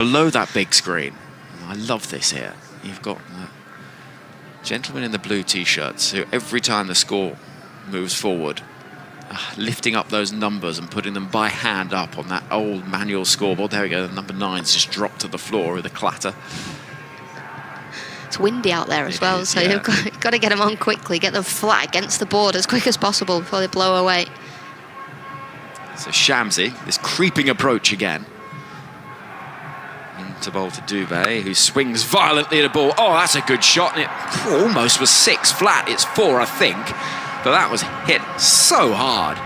below that big screen. I love this here. You've got the gentlemen in the blue t-shirts who every time the score moves forward, lifting up those numbers and putting them by hand up on that old manual scoreboard. There we go, the number 9's just dropped to the floor with a clatter. It's windy out there as well, so you've got to get them on quickly, get them flat against the board as quick as possible before they blow away. So Shamsi, this creeping approach again. Into bowl to Dubé, who swings violently at a ball. Oh, that's a good shot, and it almost was 6 flat. It's 4, I think, but that was hit so hard.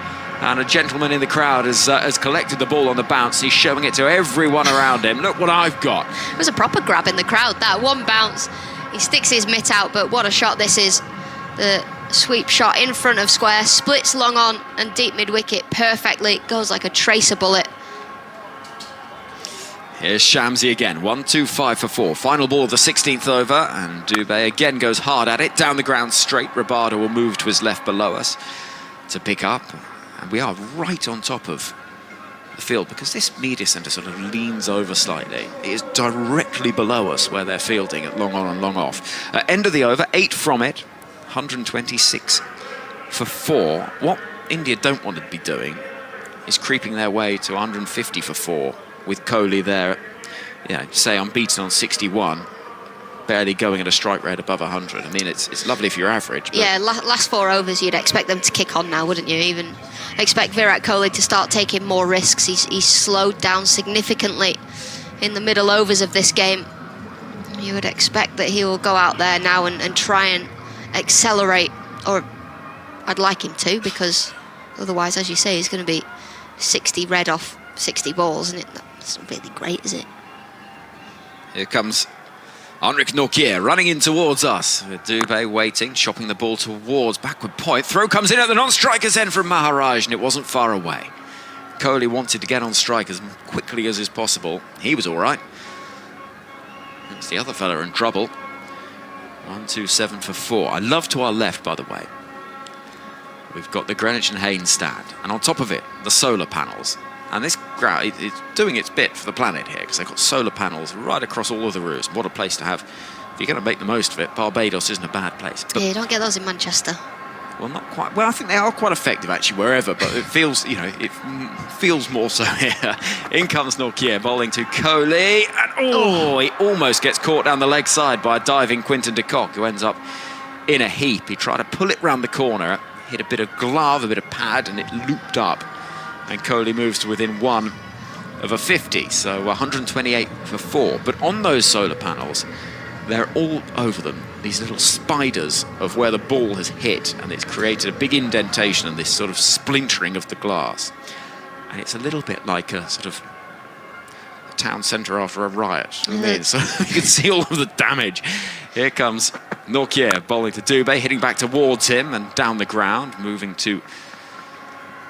And a gentleman in the crowd has collected the ball on the bounce. He's showing it to everyone around him. Look what I've got. It was a proper grab in the crowd, that one bounce. He sticks his mitt out, but what a shot this is. The sweep shot in front of square, splits long on and deep mid-wicket perfectly. Goes like a tracer bullet. Here's Shamsi again, 1-2-5 for 4. Final ball of the 16th over, and Dubé again goes hard at it. Down the ground straight. Rabada will move to his left below us to pick up. And we are right on top of the field because this media centre sort of leans over slightly. It is directly below us where they're fielding at long on and long off. End of the over, 8 from it, 126 for 4. What India don't want to be doing is creeping their way to 150 for 4 with Kohli there, say unbeaten on 61, barely going at a strike rate above 100. I mean, it's lovely if you're average. But yeah, last 4 overs, you'd expect them to kick on now, wouldn't you? Even expect Virat Kohli to start taking more risks. He's slowed down significantly in the middle overs of this game. You would expect that he will go out there now and try and accelerate, or I'd like him to, because otherwise, as you say, he's going to be 60 red off 60 balls, and it's not really great, is it? Here comes Henrik Nortje running in towards us, with Dubé waiting, chopping the ball towards backward point. Throw comes in at the non-striker's end from Maharaj, and it wasn't far away. Kohli wanted to get on strike as quickly as is possible. He was all right. It's the other fella in trouble. 1-2-7 for 4. I love to our left, by the way. We've got the Greenwich and Haynes stand, and on top of it, the solar panels. And this crowd is doing its bit for the planet here, because they've got solar panels right across all of the roofs. What a place to have. If you're going to make the most of it, Barbados isn't a bad place. But, yeah, you don't get those in Manchester. Well, not quite. Well, I think they are quite effective, actually, wherever, but it feels, it feels more so here. In comes Nortje, bowling to Kohli, and he almost gets caught down the leg side by a diving Quinton de Kock, who ends up in a heap. He tried to pull it round the corner, hit a bit of glove, a bit of pad, and it looped up. And Kohli moves to within 1 of a 50, so 128 for 4. But on those solar panels, they're all over them, these little spiders of where the ball has hit, and it's created a big indentation and this sort of splintering of the glass. And it's a little bit like a sort of a town centre after a riot. You know what I mean? So you can see all of the damage. Here comes Nortje bowling to Dubé, hitting back towards him and down the ground, moving to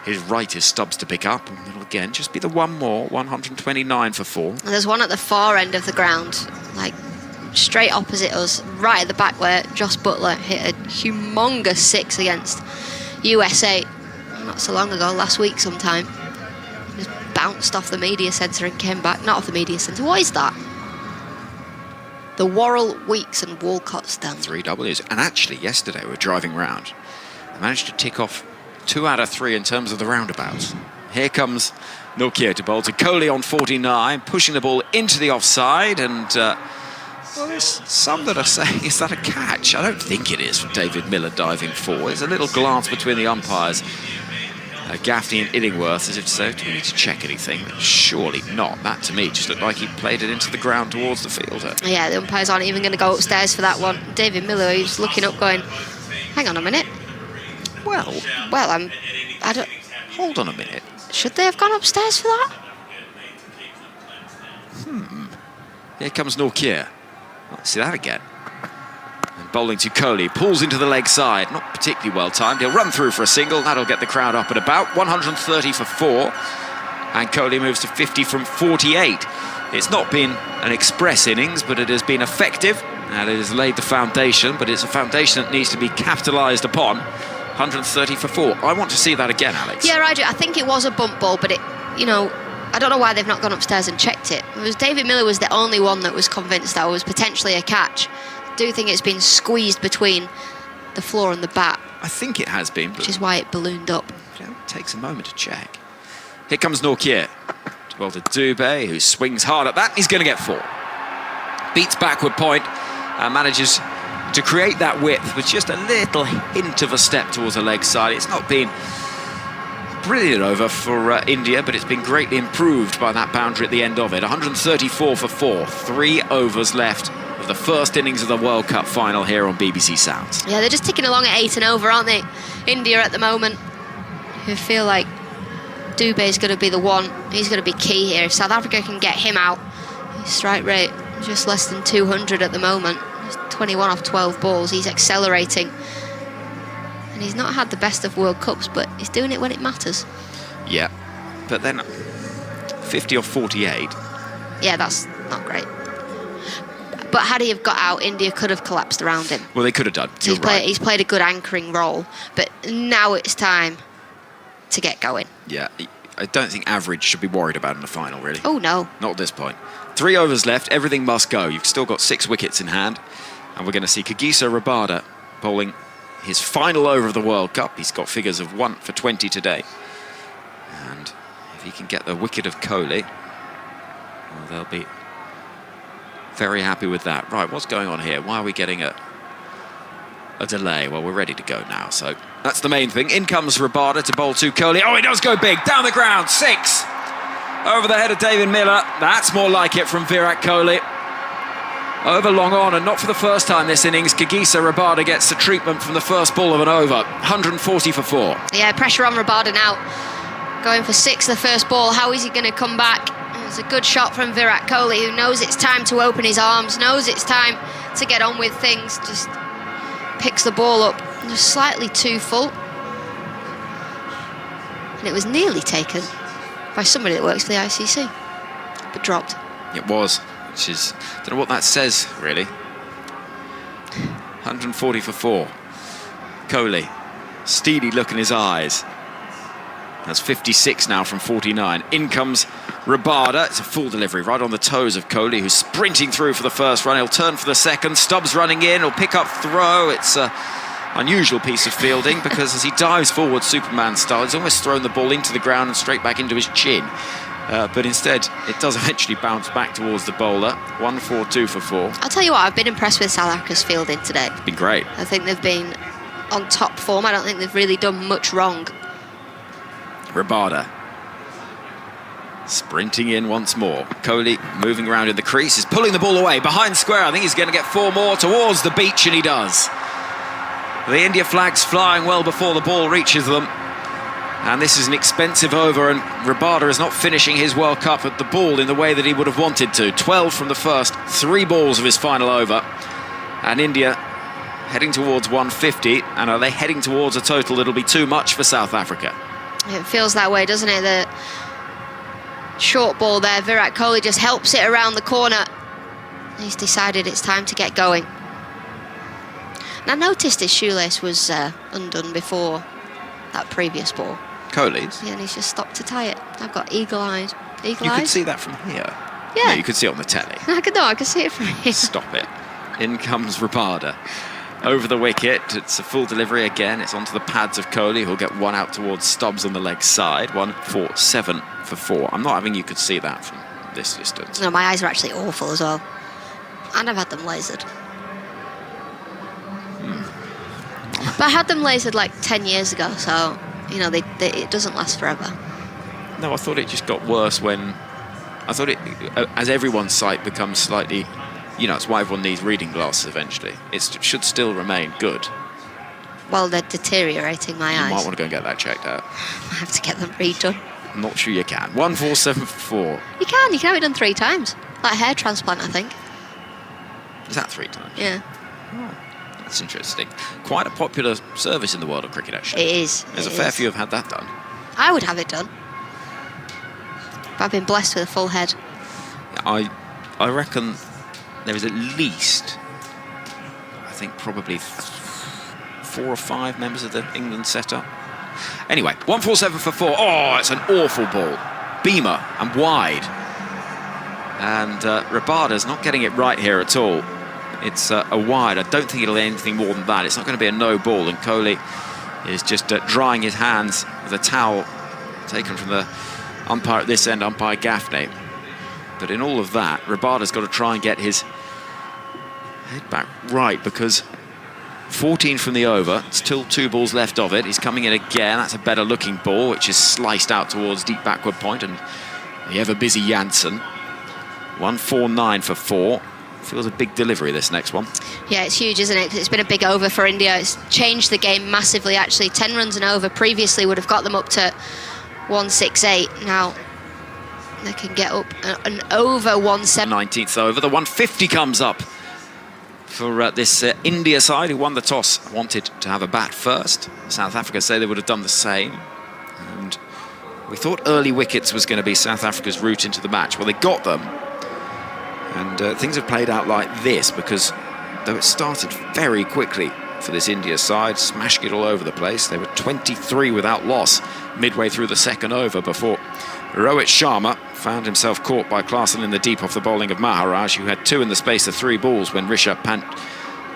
his right is Stubbs to pick up, and it'll again just be the one more, 129 for 4. There's one at the far end of the ground, like straight opposite us, right at the back where Joss Buttler hit a humongous 6 against USA not so long ago, last week sometime. Just bounced off the media centre and came back. Not off the media centre, what is that? The Worrell, Weeks and Walcott stand. 3 Ws. And actually, yesterday we were driving round. I managed to tick off 2 out of 3 in terms of the roundabouts. Here comes Nortje to bowl to Kohli on 49, pushing the ball into the offside, and well, there's some that are saying, is that a catch? I don't think it is for David Miller diving forward. There's a little glance between the umpires, Gaffney and Illingworth, as if to say, do we need to check anything? Surely not. That, to me, just looked like he played it into the ground towards the fielder. Yeah, the umpires aren't even going to go upstairs for that one. David Miller, he's looking up going, hang on a minute. Well, I don't... Hold on a minute. Should they have gone upstairs for that? Here comes Nortje. Let's see that again. And bowling to Kohli, pulls into the leg side. Not particularly well timed. He'll run through for a single. That'll get the crowd up at about 130 for 4. And Kohli moves to 50 from 48. It's not been an express innings, but it has been effective. And it has laid the foundation, but it's a foundation that needs to be capitalised upon. 130 for 4. I want to see that again, Alex. Yeah, I do. I think it was a bump ball, but it, I don't know why they've not gone upstairs and checked it. David Miller was the only one that was convinced that it was potentially a catch. I do think it's been squeezed between the floor and the bat. I think it has been. Which is why it ballooned up. It takes a moment to check. Here comes Norquier. Well to Dubé, who swings hard at that. He's going to get 4. Beats backward point and manages to create that width with just a little hint of a step towards the leg side. It's not been brilliant over for India, but it's been greatly improved by that boundary at the end of it. 134 for 4. 3 overs left of the first innings of the World Cup final here on BBC Sounds. Yeah, they're just ticking along at 8 and over, aren't they? India at the moment, who feel like Dubé is going to be the one. He's going to be key here. If South Africa can get him out, his strike rate just less than 200 at the moment. He's 21 off 12 balls. He's accelerating. And he's not had the best of World Cups, but he's doing it when it matters. Yeah, but then 50 off 48. Yeah, that's not great. But had he have got out, India could have collapsed around him. Well, they could have done. He's played a good anchoring role, but now it's time to get going. Yeah, I don't think average should be worried about in the final, really. Oh, no. Not at this point. 3 overs left, everything must go. You've still got 6 wickets in hand, and we're going to see Kagiso Rabada bowling his final over of the World Cup. He's got figures of 1 for 20 today. And if he can get the wicket of Kohli, well, they'll be very happy with that. Right, what's going on here? Why are we getting a delay? Well, we're ready to go now, so that's the main thing. In comes Rabada to bowl to Kohli. Oh, he does go big. Down the ground. 6. Over the head of David Miller. That's more like it from Virat Kohli. Over long on, and not for the first time this innings, Kagiso Rabada gets the treatment from the first ball of an over. 140 for 4. Yeah, pressure on Rabada now. Going for 6 the first ball. How is he going to come back? It's a good shot from Virat Kohli, who knows it's time to open his arms, knows it's time to get on with things. Just picks the ball up, just slightly too full. And it was nearly taken by somebody that works for the ICC, but dropped. It was, which is, don't know what that says, really. 140 for 4. Kohli, steely look in his eyes. That's 56 now from 49. In comes Rabada. It's a full delivery right on the toes of Kohli, who's sprinting through for the first run. He'll turn for the second. Stubbs running in. He'll pick up throw. It's an unusual piece of fielding because as he dives forward Superman style, he's almost thrown the ball into the ground and straight back into his chin. But instead, it does eventually bounce back towards the bowler. 142 for 4. I'll tell you what, I've been impressed with South Africa's fielding today. It's been great. I think they've been on top form. I don't think they've really done much wrong. Rabada sprinting in once more. Kohli moving around in the crease, is pulling the ball away behind square. I think he's going to get 4 more towards the beach, and he does. The India flag's flying well before the ball reaches them. And this is an expensive over, and Rabada is not finishing his World Cup at the ball in the way that he would have wanted to. 12 from the first, 3 balls of his final over. And India heading towards 150, and are they heading towards a total that'll be too much for South Africa? It feels that way, doesn't it? The short ball there, Virat Kohli just helps it around the corner. He's decided it's time to get going. And I noticed his shoelace was undone before that previous ball. Kohli's? Yeah, and he's just stopped to tie it. I've got eagle-eyed. Eagle You eyes? could see that from here. Yeah. No, you could see it on the telly. I could see it from here. Stop it. In comes Rabada. Over the wicket, it's a full delivery again. It's onto the pads of Kohli, who'll get 1 out towards Stubbs on the leg side. 147 for 4. I'm not having you could see that from this distance. No, my eyes are actually awful as well. And I've had them lasered. But I had them lasered like 10 years ago, so, you know, it doesn't last forever. No, I thought it just got worse when... I thought it, as everyone's sight becomes slightly... You know, it's why everyone needs reading glasses eventually. It should still remain good. Well, they're deteriorating my eyes. You might want to go and get that checked out. I have to get them redone. I'm not sure you can. 147 for 4. You can have it done 3 times. Like a hair transplant, I think. Is that 3 times? Yeah. Oh, that's interesting. Quite a popular service in the world of cricket, actually. It is. There's a fair few have had that done. I would have it done. But I've been blessed with a full head. I reckon there is at least, I think probably 4 or 5 members of the England setup. Anyway, 147 for 4. Oh, it's an awful ball. beamer and wide. And Rabada's not getting it right here at all. It's a wide. I don't think it'll be anything more than that. It's not going to be a no ball, and Kohli is just drying his hands with a towel taken from the umpire at this end, umpire Gaffney. But in all of that, Rabada's got to try and get his head back right, because 14 from the over, still 2 balls left of it. He's coming in again. That's a better looking ball, which is sliced out towards deep backward point, and the ever busy Janssen. 149 for 4. Feels a big delivery, this next one. Yeah, it's huge, isn't it? 'Cause it's been a big over for India. It's changed the game massively, actually. 10 runs and over previously would have got them up to 168. Now they can get up an over 170. 19th over. The 150 comes up for this India side, who won the toss, wanted to have a bat first. South Africa say they would have done the same. And we thought early wickets was going to be South Africa's route into the match. Well, they got them. And things have played out like this, because though it started very quickly for this India side, smashing it all over the place, they were 23 without loss midway through the second over before Rohit Sharma found himself caught by Klaasen in the deep off the bowling of Maharaj, who had 2 in the space of 3 balls when Rishabh Pant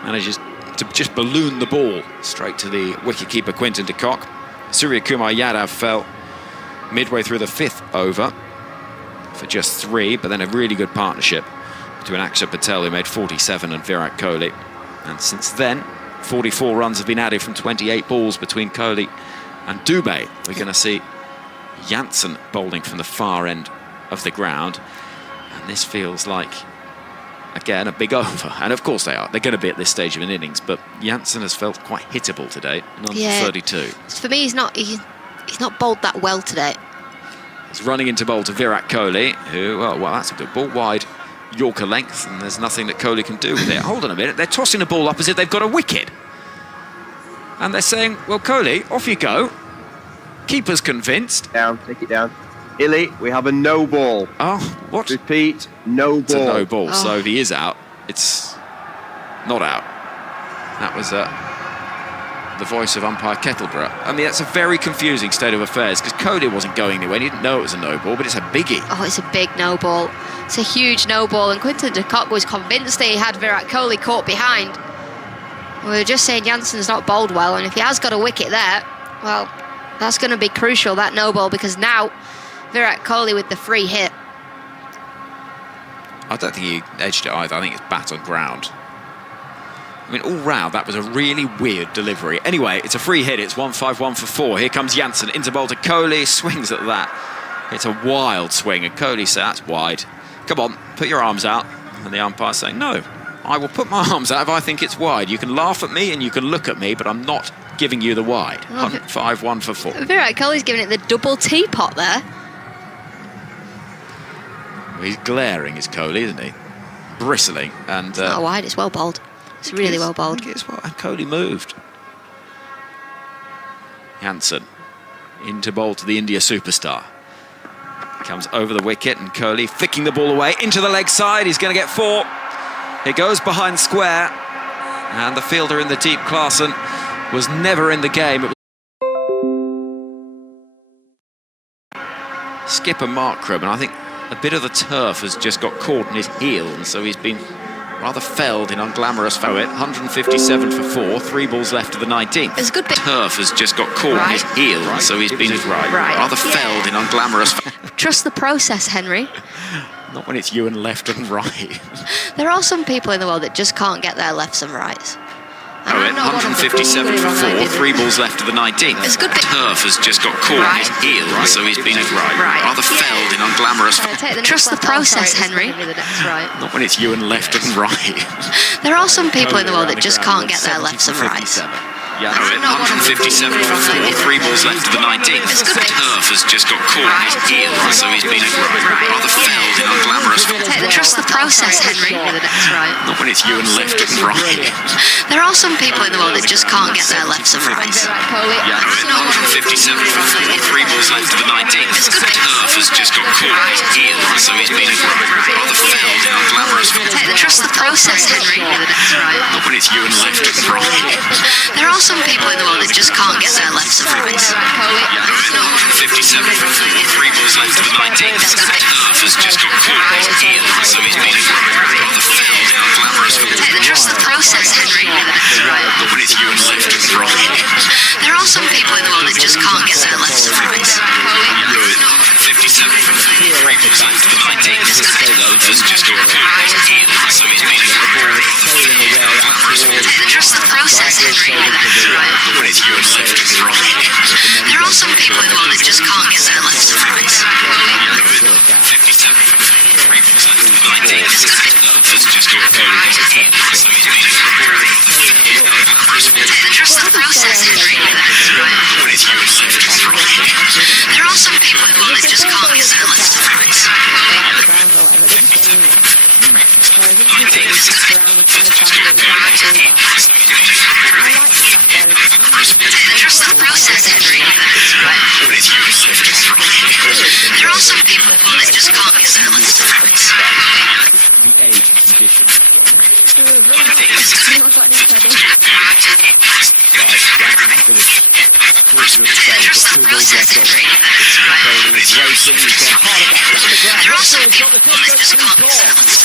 manages to just balloon the ball straight to the wicketkeeper Quinton de Kock. Surya Kumar Yadav fell midway through the 5th over for just 3, but then a really good partnership between Akshar Patel, who made 47, and Virat Kohli. And since then, 44 runs have been added from 28 balls between Kohli and Dubé. We're going to see Janssen bowling from the far end of the ground. And this feels like, again, a big over. And of course they are. They're going to be at this stage of an innings. But Janssen has felt quite hittable today, none for 32. For me, he's not bowled that well today. He's running into bowl to Virat Kohli, who, well, that's a good ball. Wide Yorker length, and there's nothing that Kohli can do with it. Hold on a minute. They're tossing the ball up as if they've got a wicket. And they're saying, well, Kohli, off you go. Keeper's convinced. Down, take it down. Illy, we have a no ball. Oh, what? Repeat, no ball. It's a no ball, Oh. so if he is out, it's not out. That was the voice of umpire Kettleborough. I mean, that's a very confusing state of affairs, because Kohli wasn't going anywhere. He didn't know it was a no ball, but it's a biggie. Oh, it's a big no ball. It's a huge no ball, and Quinton de Kock was convinced that he had Virat Kohli caught behind. We were just saying Janssen's not bowled well, and if he has got a wicket there, well, that's going to be crucial, that no ball, because now Virat Kohli with the free hit. I don't think he edged it either. I think it's bat on ground. I mean, all round, that was a really weird delivery. Anyway, it's a free hit. It's 151 for 4. Here comes Janssen into bowl to Kohli. Swings at that. It's a wild swing, and Kohli says, that's wide. Come on, put your arms out. And the umpire's saying, no, I will put my arms out if I think it's wide. You can laugh at me and you can look at me, but I'm not giving you the wide. 5-1 for 4. Virat Kohli's giving it the double teapot there. Well, he's glaring, is Kohli, isn't he? Bristling. And It's not wide, it's well bowled. It's really well bowled. And Kohli moved. Janssen into bowl to the India superstar. Comes over the wicket, and Kohli flicking the ball away into the leg side. He's going to get 4. It goes behind square, and the fielder in the deep, Klaasen, was never in the game. It was skipper Markram, and I think a bit of the turf has just got caught in his heel, and so he's been rather felled in unglamorous foot. 157 for 4, 3 balls left to the 19th. It's a good bit. Turf has just got caught in his heel, and so he's been rather felled in unglamorous foot. Trust the process, Henry. Not when it's you and left and right. There are some people in the world that just can't get their lefts and rights. And I'm not one of them. 157 for 4, 3 balls left to the 19th. It's a good bit. Turf has just got caught in his heel, and so he's been rather felled in unglamorous foot. Trust the process, Henry. Not when it's you and left and right. There are some people in the world that just can't get their lefts and rights. Yeah, 157 for 4, 3 balls left to the 19th. Turf has just got caught in his heel, and so he's been rather felled in unglamorous foot. Trust the process, Henry. Not when it's you and left and right. There are some people in the world that just can't get their lefts and rights. Yeah, 157 for 4, 3 balls left to the 19th. Turf has just got caught in his heel, and so he's been rather felled in unglamorous foot. trust the process, Henry. Not when it's you and left at the wrong. There are some people in the world that just can't get their lefts right. 57, 3 balls left of the 19th. Turf has just got 2 Ian, so he's been rather fair down glamorous. Trust the process, Henry. Not when it's you and left at the wrong. There are some people in the world that just can't get their lefts right. 57, 3 balls left of the 19th. Turf has just got 2 Ian, so he's been rather fair down glamorous. Trust the process, Henry. Not when it's you and left at the wrong. There are some people in the world that just can't get their lefts right. 57, 3 balls left of the 19th. Turf has just got 2 Ian, so he's been rather fair down glamorous. Trust the process, Henry. Not when it's you and left at the wrong. There are some people in the world that just can't get their lefts right. Trust the process, Henry. There are some people in the world that just can't get their lefts Trust the process, Henry. There are some people in the world that just can't get their lefts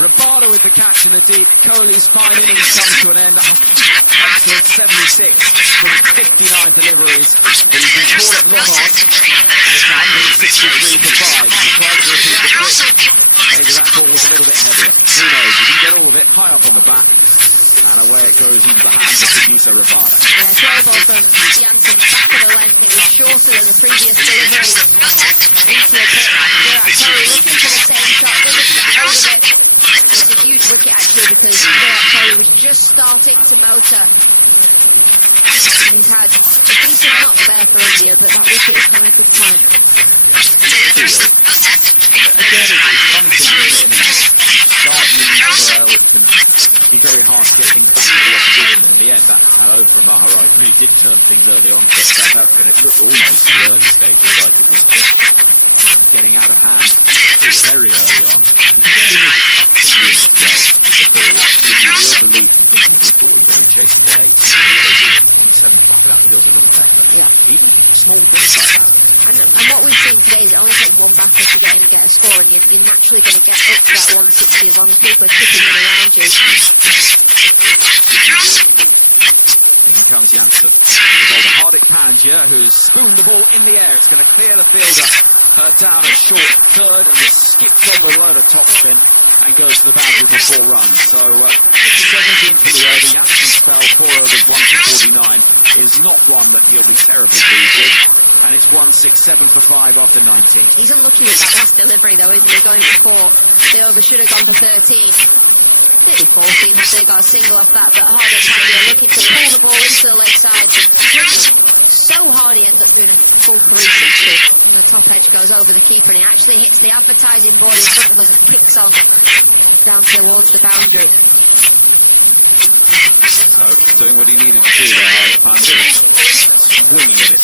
Rabada with the catch in the deep. Kohli's fine innings come to an end. Excellent 76 from 59 deliveries. But he's been caught at long on. 163 for 5. He tried to repeat the trick. Maybe that ball was a little bit heavier. Who knows? He didn't get all of it high up in the back. And away it goes into the hands of Felipe Rabada. Throw ball from Jansen's back of the leg that was shorter than the previous delivery into a pit. Virat Kohli looking for the same shot. Doesn't hold it. It's a huge wicket actually because Virat Kohli was just starting to motor. He's had a decent knock there for India, but that wicket is coming to time. It's been very hard to get things back into the opposition. But yeah, that opening run below, he did enjoy the onset of that help. And it looked almost well expected, but getting out of hand very early on. And what we've seen today is it only takes one batter to get a score, and you're naturally going to get up to that 160 as long as people are chipping in around you. Hardik Pandya, who's spinning the ball in the air. It's going to clear the fielder down at short third, and it skips on with a load of topspin and goes to the boundary for 4 runs. So 17 for the over. Jansen's spell 4 overs, 1 for 49 is not one that he'll be terribly pleased with, and it's 167 for 5 after 90. He's unlucky with that last delivery though, isn't he? Going for 4. The over should have gone for 13. Maybe 14, he should have got a single off that, but Hardik Pandya looking to pull the ball into the leg side. So hard he ends up doing a full 360, and the top edge goes over the keeper, and he actually hits the advertising board in front of him and kicks on down towards the boundary. So doing what he needed to do there, Hardik Pandya, wing with it.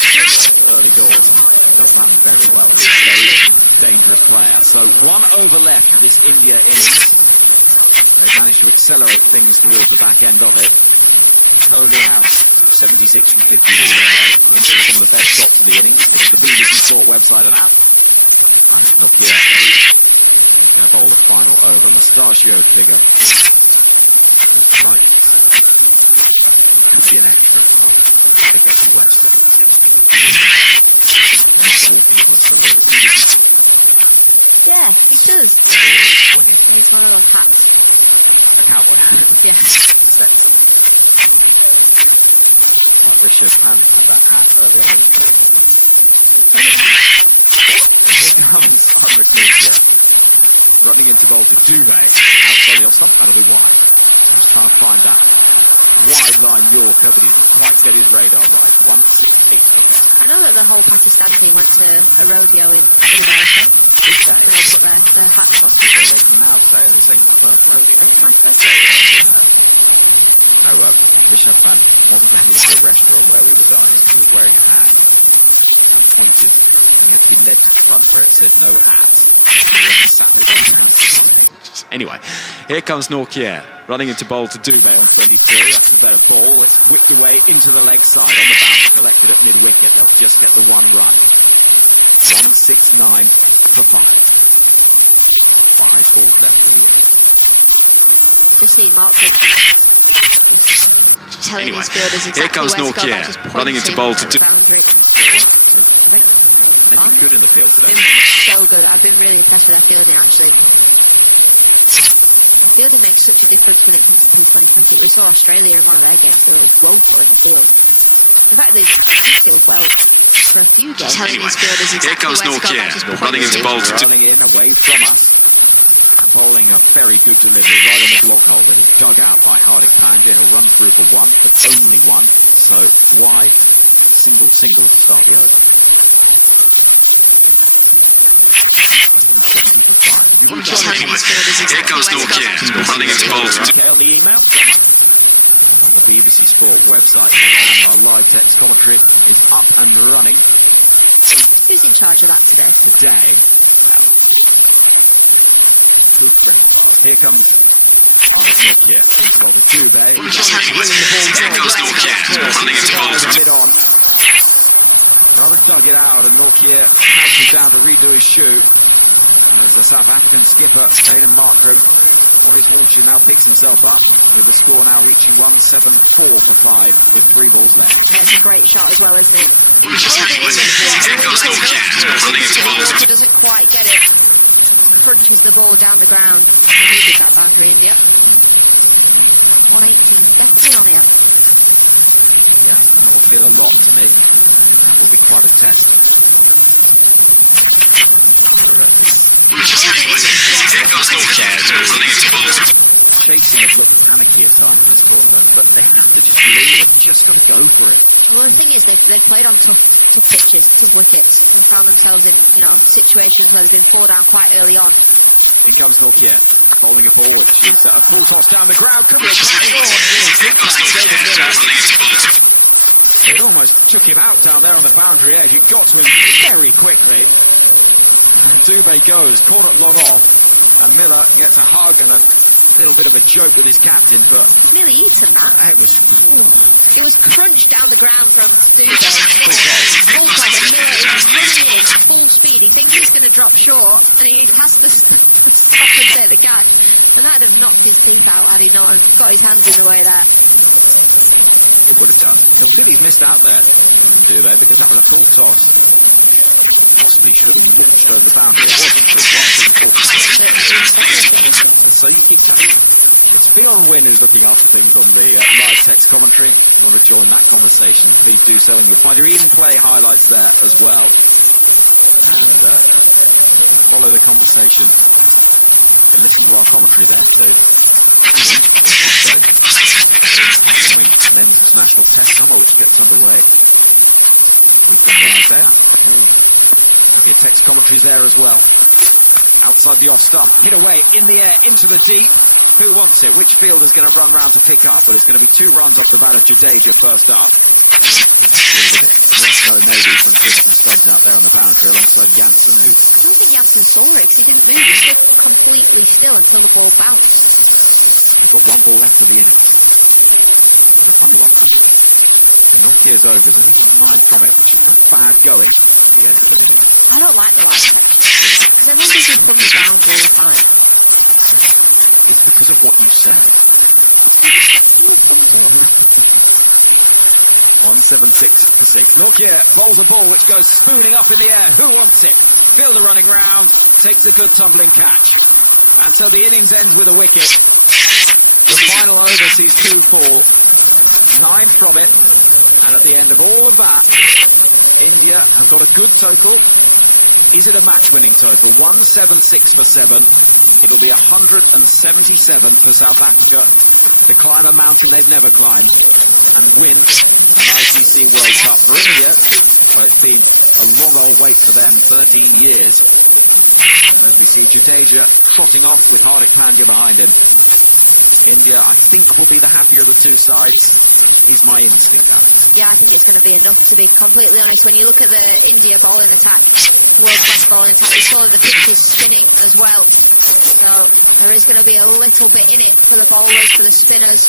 Early goal. Very dangerous player. So 1 over left of this India innings. They've managed to accelerate things towards the back end of it. Kohli has 76 and 50 now. Some of the best shots of the innings. Previously caught led by the lap. Yeah, trying to bowl his final over. Mustachio's bigger. Yeah, he does. He's one of those packs. Running into goal for Juve outside of the front of England. Trying to find that wide line York, hoping he can't quite get his radar, but that's a monkey mistake. I know that the whole Pakistani went to a rodeo in America. They all put their hats on. Well, that's now say that they confirmed COVID. That's pretty funny. Oh well, listen to that. Never competed for a better one, maybe. He led to cluster, there's no hat. Anyway, here comes Norquier running into bowl to do there in 22. That's the best ball. It's whipped away into the leg side on the bounce, collected at mid-wicket, though, just off the one run. 169 to 5. Ricky Martin telling Anyway, his fielders exactly here comes where to go, Norquier just running into pointing bowl to at do. the boundary. They've been good in the field. So good. I've been really impressed with their fielding, actually. Fielding makes such a difference when it comes to T20 cricket. We saw Australia in one of their games roast them here. Effectively against Sri Lanka as well. For a few games. Telling his fielders exactly Here comes where to go, Norquier just running into bowl to do. Running in away from us. Bowling a very good delivery, right on his long hold. It was dug out by Hardik Pandya. They run through for one, only one. So wide, single to start with. Here comes Norquier running into bowl to do. Okay, on the email. BBC Sport website. Our live text commentary is up and running. Who's in charge of that? Again. Here comes Norquier. Bowled a full day. Here comes Norquier running into bowl to do. Another dug it out, and Norquier crouches down to redo his shoe. As the South African skipper, Dana Markram, on his hoist, has now picked himself up, with the score now reaching 174 to 5 with 3 balls left. That's a great shot as well, isn't it? Here comes Norquier running into bowl to do. Doesn't quite get it. Crunches the ball down the ground. I needed that man for India. 160 on it. Still a lot to it. Quite a test. Here comes Norquier running into bowl to do. Chasing a bit canopy advantage almost. Lee is just a go for it. Well, the thing is, they've played on tough pitches, tough wickets. They found themselves in, situations where they've been 4 down quite early on. In comes Norquier, bowling it forward to the full toss down the ground. Could be a catch. It almost took him out down there on the boundary edge. It got to him very quickly. Through they go, caught it long off. And Miller gets a hug and a little bit of a joke with his captain, but Really even that. excellent. The crunch down the ground from Souza. Almost like Miller is running in full speed. He thinks he's going to drop short, and he has to stop and take the catch. And that just knocked his teeth out had he not have got his hands in the way there. He's missed out there. With a couple of full toss. He missed on the boundary. It wasn't a big one from the full toss. So you see, still on win is looking after things on the live text commentary. If you want to join that conversation, please do so. And you'll find your in-play highlights there as well. And follow the conversation. And listen to our commentary there too. Named international test panelist at Teller World. Commentary there as well. Outside the off stump, hit away in the air into the deep. Who wants it? Which fielder's going to run round to pick up? Well, it's going to be 2 runs off the bat of Jadeja first up. West Coast Navy can hit some heads out there on the boundary alongside Jan Hindu. I don't think he actually saw it. He didn't move. He stood completely still until the ball bounced. With 1 ball left of the innings. Plenty of overs, only 5 on atomic. Looks like how it's going. I don't like that. I wonder if he's from the bounce all the time. Depends on what you say. 176 to 6. Norquier bowls a ball which goes spooning up in the air. Who wants it? Fielder running round, takes a good tumbling catch. And so the innings ends with a wicket. The final over sees 2 fall. 9 from it. And at the end of all of that, India has got a good total. Is it a match-winning total? 176 for 7. It'll be 177 for South Africa to climb a mountain they've never climbed and win an ICC World Cup. For India, it is a long old wait for them, 13 years. As you see Jadeja soften off with Hardik Pandya behind him. India, I think, will be the happier of the 2 sides, is my instinct. Yeah, I think it's going to be enough, to be completely honest. When you look at the India bowling attack, world-class bowling attack, we saw the pitch was spinning as well. So there is going to be a little bit in it to the bowlers, to the spinners.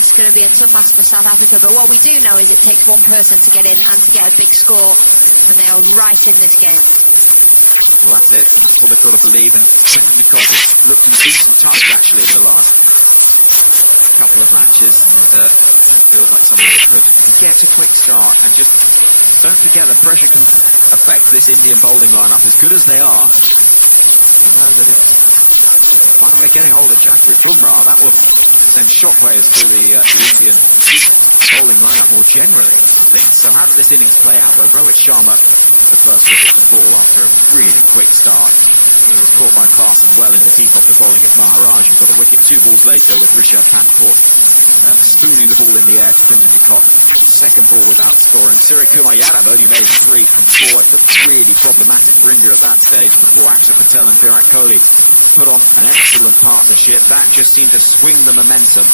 It's going to be a tough one for South Africa, but what we do know is it takes one person to get in and to get a good score, and they are right in with the game. Right there in the corner from lead, and simply because it's looking decent touch actually in the last couple of matches, and the bowlers finding it difficult to bat. Gets a quick start, and just those together, pressure can affect this Indian bowling lineup. As good as they are, I know that I mean, they're getting hold of Jaspreet Bumrah. That was sent shockwaves through the Indian bowling line here generally, I should think. So how did this innings play out? Well, Rohit Sharma first hit was good after a really quick start. He was caught by Carson well in the T20 bowling attack for Ireland in a wicket. 2 balls later, it was Rishabh Pant moving the ball in the air to bring them across. Second ball without a score, and Surya Kumar Yadav only made 3 from 4. It was really problematic for India at that stage, and New Ashwin Patel and Virat Kohli put on an excellent partnership. That just seemed to swing the momentum.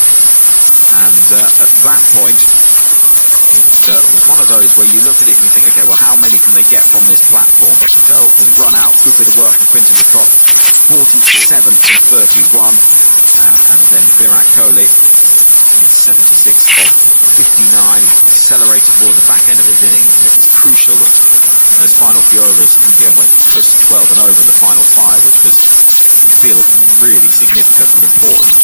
And at that point, it was one of those where you look at it and you think, okay, well, how many can they get on this platform? So you run out 2 bit of work to bring them across. 47 from 31, and Virat Kohli sensible off for 69 as he accelerated towards the back end of his innings. It was crucial in the final few overs that India needed to put the throwing home in 5-5, which is still really significant and important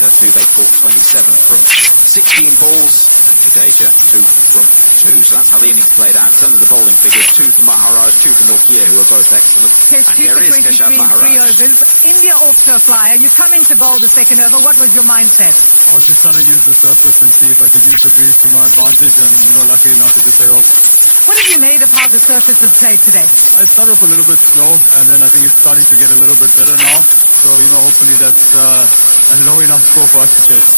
as we head to 27 from 16 balls. Okay, Jaspreet, and pretty flat-out innings played out. Some of the bowling was good. 2 from Maharaj, 2 from Nortje, who were both excellent. Test They're in between set up 3 Maharaj. overs. India off so far. You come in to bowl the second over. What was your mindset? I was just trying to use the surface and see if I could use the greens to my advantage, and lucky enough to get there early. What have you made about the surface of play today? It started off a little bit slow, and then I think it's starting to get a little bit better now. So, hopefully that's long enough score for us to take.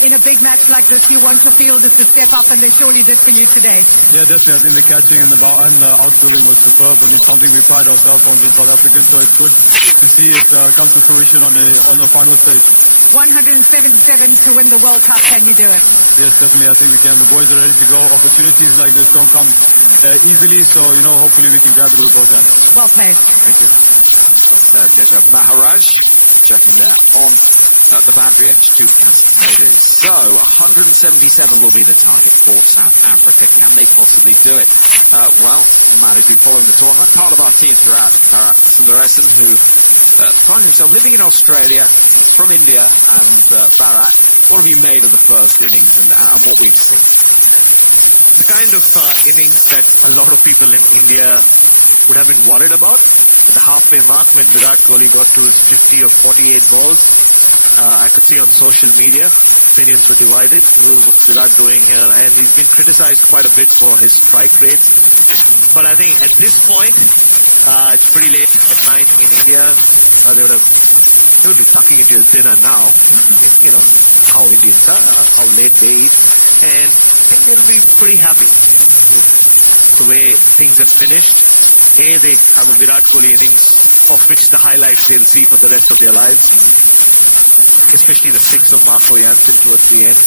In a big match like this, you want your fielders to step up, and they surely did for you today. Yeah, definitely. I think the catching and the outfielding was superb, and I think we pride ourselves on the South Africans. So it's good to see it come to fruition on the final stage. 177 to win the World Cup. Can you do it? Yes, definitely. I think we can. The boys are ready to go. Opportunities like this don't come easily, so hopefully we together will get there. Well played. There we go. Maharaj checking on the bat here. 2 from 16 overs. So 177 will be the target for South Africa. Can they possibly do it? Well, managing to join the tour. That's part of our theme throughout. Some of the lessons we've learned from living in Australia, from India, and Bharat. What have you made of the first innings, and what do you think? It's the kind of innings that a lot of people in India would have been worried about. At the halfway mark, when Virat Kohli got to 50 or 48 balls, I could see on social media opinions were divided. Is Virat going here? And he's been criticized quite a bit for his strike rate. But I think at this point, it's pretty late at night in India. They're should be tucking into dinner now, given how India started. It's quite late for the East. And he would be pretty happy the way things have finished. Virat Kohli innings, of which the highlights they'll see for the rest of their lives. Especially the 6 from Marco Jansen towards the end.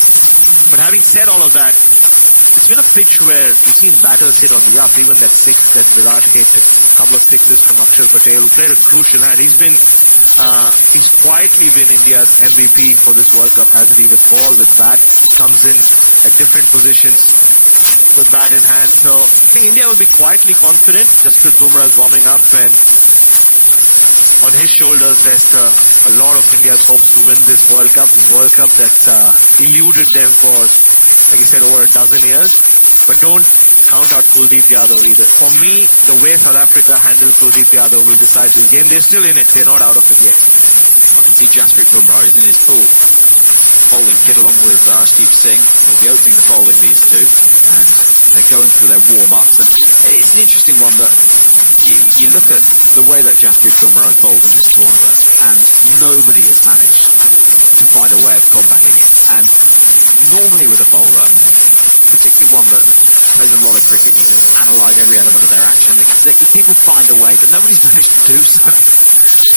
But having said all of that, in a pitch where we've seen batters hit on yuck, even that 6 that Virat hit, a couple of sixes from Akshar Patel, he played a crucial hand. He's quietly been India's MVP for this World Cup, hasn't even ball with bat, comes in at different positions, with bat in hand. So I think India will be quietly confident. Jaspreet Bumrah is warming up, and on his shoulders rests a lot of India's hopes to win this World Cup, the World Cup that eluded them for a bit over a dozen years. But don't count out Kuldeep Yadav either. For me, the way South Africa handles Kuldeep Yadav will decide this game. They're still in it. They're not out of the game. It's Jaspreet Bumrah who is still always a bit on his feet thing, the opening bowler these days, and don't think they'll give him up so easily. It's an interesting one, but you look at the way that Jaspreet Bumrah has bowled in this World Cup, and nobody has handled him quite away from him. And normally with a bowler, you wonder, will the bowler analyse every other step? The team will find a way, but none of this has been taken.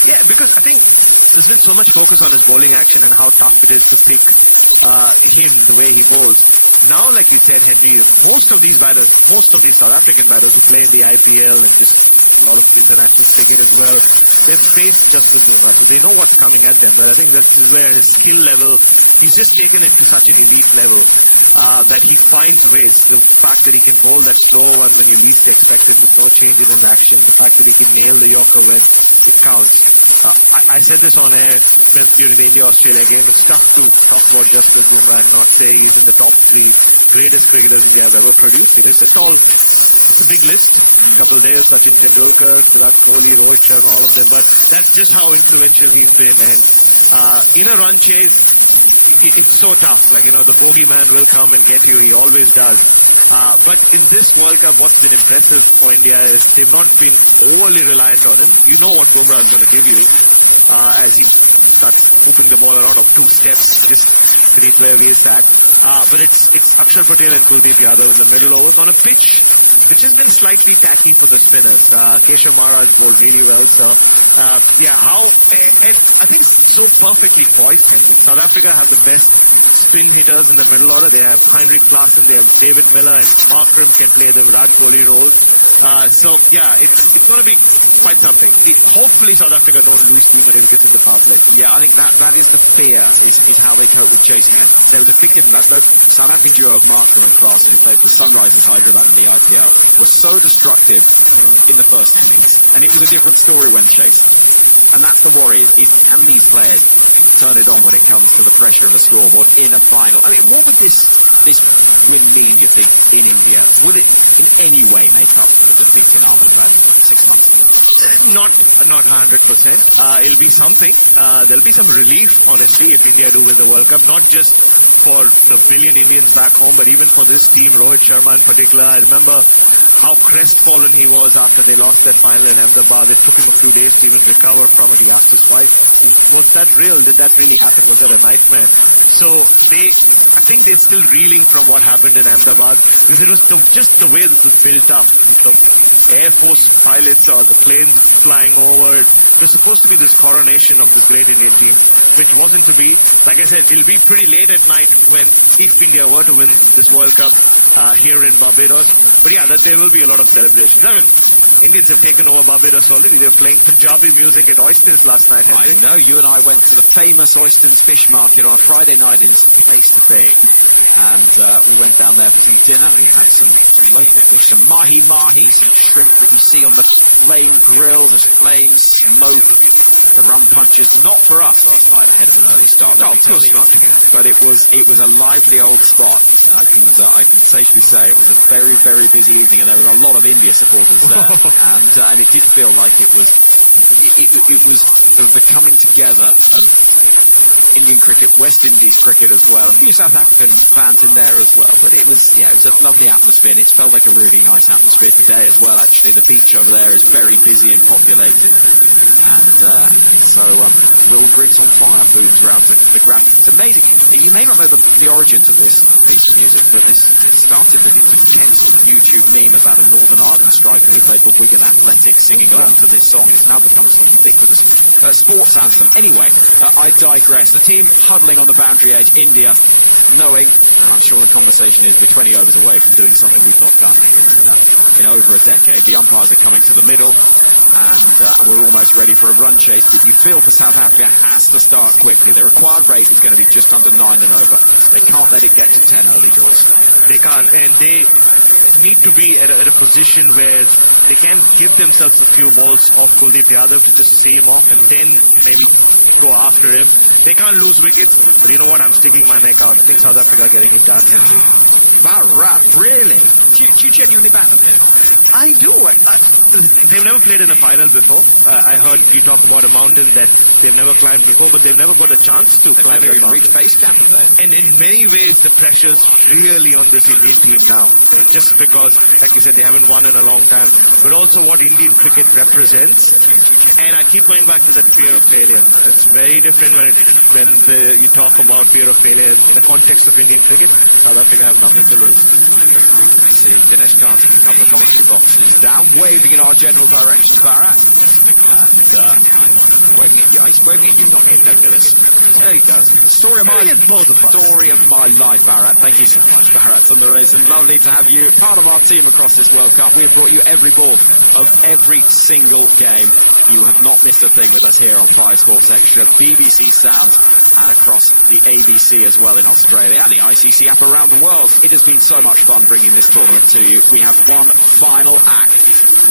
Yeah, because I think there's been so much focus on his bowling action and how tough it is to pick him the way he bowls. Now, like you said, Henry, most of these South African batters who play in the IPL, a lot of the international cricket as well, they've played just as well. Like, they know what's coming at them. But I think that Kumble, his skill level, he's just taken it to such an elite level that he finds ways. The fact that he can hold that jaw while when he least expects it with no change in his action, absolutely nail the Yorker red count. I said this on air during the India-Australia game. It's tough to talk about Justin Bumrah and not say he's in the top 3 greatest cricketers in world ever produced. It's a strong, it's a big list. Kapil Dev, Sachin Tendulkar, Virat Kohli, Rohit Sharma, all of them. But that's just how influential he's been. And in a run chase, it's so tough. Like, you know, the bogeyman will come and get you. He always does. But in this World Cup, what's been impressive for India is they've not been overly reliant on him. You know what Bumrah is going to give you as he starts moving the ball around on 2 steps and just hitting where it's at. But it's Akshar Patel and Kuldeep Yadav in the middle overs on a pitch which has been slightly tacky for the spinners. Keshav Maharaj bowled really well. So, and I think so perfectly poised, Kevin. South Africa have the best spin hitters in the middle order. They have Heinrich Klaasen, they have David Miller, and Markram can play the Virat Kohli role. So, it's going to be quite something. Hopefully South Africa don't lose too many wickets in the power play. Yeah, I think that is the fear in how they cope with chasing. And there's a wicket in that. South African Europe master of class compared to Sunrisers Hyderabad and right here. They were so destructive in the first innings. And it was a different story when chased. And that's the worry. It's can these players turn it on when it comes to the pressure of the scoreboard in a final? I mean, what would this win mean, you think, in India? Would it in any way make up for the big half a cup this afternoon? Not 100%. It'll be something. There'll be some relief, honestly, if India do win the World Cup. Not just for the billion Indians back home, but even for this team, Rohit Sharma in particular. I remember how crestfallen he was after they lost that final in Ahmedabad. It took him a few days to even recover from it. He asked his wife, was that real? Did that really happen? Was that a nightmare? So I think they're still reeling from what happened in Ahmedabad because it was just the way this was built up. The Air Force pilots or the planes flying over. It's supposed to be this coronation of this great Indian team. If it wasn't to be, like I said, it'll be pretty late at night when if India were to win this World Cup here in Barbados. But yeah, there will be a lot of celebrations. I mean, Indians have taken over Barbados already. They were playing Punjabi music at Oysters last night. I know. You and I went to the famous Oysters fish market on a Friday night in Ponty Bay. And we went down there for some dinner. We had some oysters, some mahi-mahi, some shrimp that you see on the flame grill, the flames smoking, the rum punches. Not for us last night, anyway. No, of course not. But it was a lively old spot. I can safely say it was a very, very busy evening, and there was a lot of India supporters there. and it did feel like it was the coming together of Indian cricket, West Indies cricket as well. A few South African fans in there as well. But it was a lovely atmosphere, and it felt like a really nice atmosphere today as well. Actually, the beach over there is very busy and populated, and so the Brits on fire moved around it's amazing. You may not know the origins of this, but it started as this intense YouTube meme about a Northern Ireland striker who led the Wigan Athletics singing around to this song. It's now become a ubiquitous sports anthem. Anyway, I digress. The team huddling on the boundary edge, India, knowing, I'm sure the conversation is we're 20 overs away from doing something we've not done in over a decade. The umpires are coming to the middle, and we're almost ready for a run chase that you feel for South Africa has to start quickly. The required rate is going to be just under 9 and over. They can't let it get to 10 over. They can't, and they need to be at a position where they can give themselves a few balls off Kuldeep Yadav, just pay him off, and then maybe go after him. They can't lose wickets. You know what? I'm sticking my neck out. I think South Africa are getting it done here. Wow, Rap, really? Do you genuinely back them here? I do. They've never played in a final before. I heard you talk about a mountain that they've never climbed before, but they've never got a chance to climb that mountain. Big face gap there. And in many ways, the pressure's really on this Indian team now. Just because, like you said, they haven't won in a long time, but also what Indian cricket represents. And I keep going back to that fear of failure. It's very different when you talk about fear of failure in the context of Indian cricket. South Africa has nothing to lose. The finished chance to cover the boxes down, waving in our general direction, Farah. And Breaking news on the Netherlands. There you go. Story of my life, Barat. Thank you so much, Barat from the Racing. Lovely to have you part of our team across this World Cup. We've brought you every ball of every single game. You have not missed a thing with us here on Prize Sports Extra. BBC sound and across the ABC as well in Australia and the ICC app around the world. It has been so much fun bringing this tournament to you. We have one final act.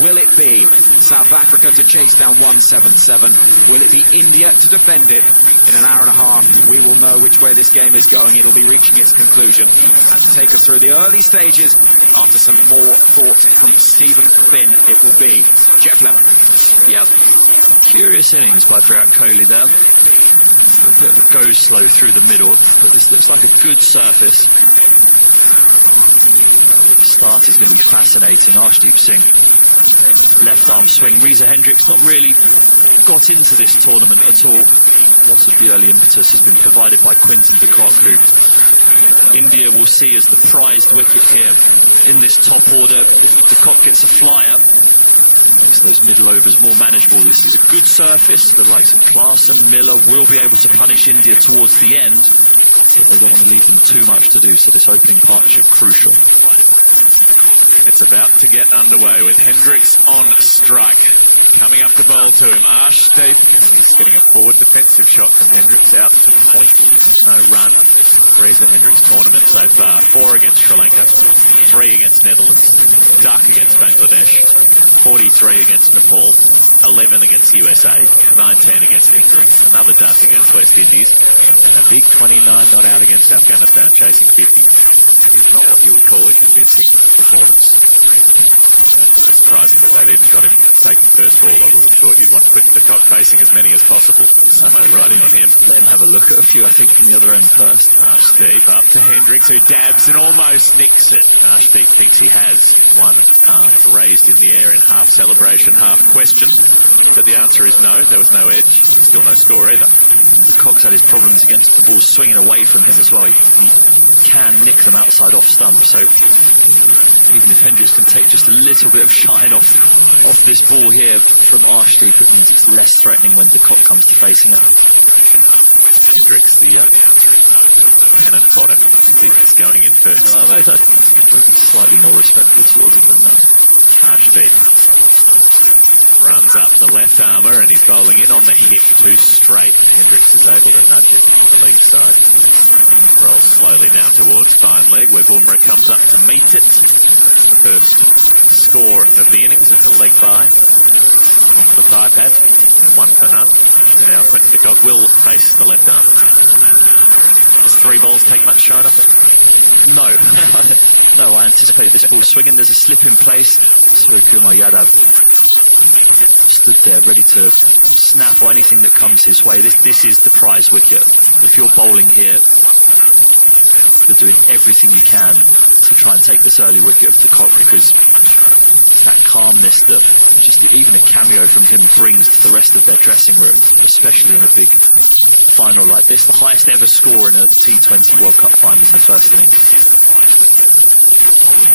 Will it be South Africa to chase down 177? Will it be India to defend it? In an hour and a half, we will know which way this game is going. It'll be reaching its conclusion. And to take us through the early stages, after some more thought from Stephen Finn, it will be Jeff Lemon. Yep. Curious innings by Virat Kohli there. A bit of a go slow through the middle, but this looks like a good surface. The start is going to be fascinating. Arshdeep Singh, left arm swing. Reza Hendricks not really got into this tournament at all. Lots of the early impetus has been provided by Quinton de Kock, who India will see as the prized wicket here in this top order. De Kock gets a flyer. Those middle overs more manageable. This is a good surface. The likes of Klaasen, Miller will be able to punish India towards the end, but they don't want to leave them too much to do, so this opening partnership crucial. It's about to get underway with Hendricks on strike. Coming up to bowl to him, Arshdeep. He's getting a forward defensive shot from Hendricks out to the point. No run. Reza Hendricks' tournament so far. 4 against Sri Lanka, 3 against Netherlands, duck against Bangladesh, 43 against Nepal, 11 against USA, 9-10 against England, another duck against West Indies, a big 29 not out against Afghanistan, chasing 50. It's not what you would call a convincing performance. Surprisingly, they've even got him taking first ball. I would have thought you'd want Quinton de Kock facing as many as possible. No riding on him. Let him have a look at a few, I think, from the other end first. Arshdeep up to Hendricks, who dabs and almost nicks it. Arshdeep thinks he has. One arm raised in the air in half celebration, half question. But the answer is no, there was no edge. Still no score either. De Kock's had his problems against the ball swinging away from him as well. He can nick them outside off stump, so even if Hendricks can take just a little bit of shine off this ball here from Arshdeep, it means less threatening when de Kock comes to facing it. Hendricks, the cannon fodder, I believe, is going in first. I think there's slightly more respectful towards him than that. Arshdeep runs up the left armour and he's bowling in on the hip too straight. Hendricks is able to nudge it on the leg side. Well, slowly now towards fine leg where Bumrah comes up to meet it. The first score of the innings, it's a leg by off the thigh pad, 1 for none. And now Quinton de Kock will face the left arm. Does 3 balls take much shine off it? No. No, I anticipate this ball swinging. There's a slip in place. Suryakumar Yadav stood there ready to snap or anything that comes his way. This is the prize wicket. If you're bowling here, you're doing everything you can to try and take this early wicket of de Kock, because that calmness that just even a cameo from him brings to the rest of their dressing room, especially in a big final like this, the highest ever score in a T20 World Cup final in the first innings.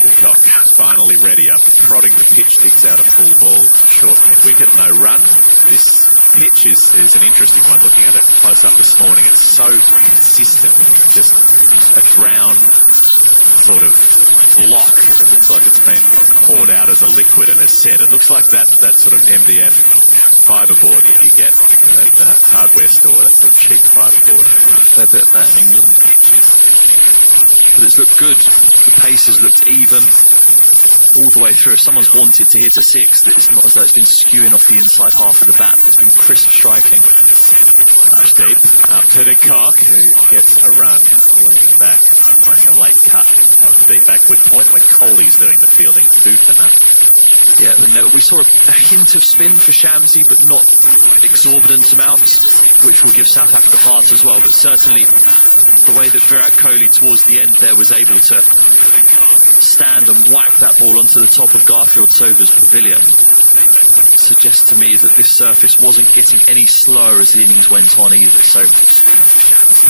De Kock finally ready after prodding the pitch, digs out a full ball, short wicket, no run. This pitch is an interesting one, looking at it close up this morning. It's so consistent, just a brown sort of block. It looks like it's been poured out as a liquid and it's set. It looks like that sort of MDF fiberboard you get at the hardware store, that sort of cheap fiberboard. Fair bit of that in England. But it's looked good. The pace has looked even all the way through. If someone's wanted to hit a 6, it's not as though it's been skewing off the inside half of the bat. It's been crisp striking. Arshdeep up to de Kock, who gets a run, leaning back, playing a late cut off the deep backward point when Kohli's doing the fielding. 2 for none. Yeah, and we saw a hint of spin for Shamsi, but not exorbitant amounts, which will give South Africa heart as well. But certainly the way that Virat Kohli towards the end there was able to stand and whack that ball onto the top of Garfield Sober's pavilion suggests to me that this surface wasn't getting any slower as the innings went on either. So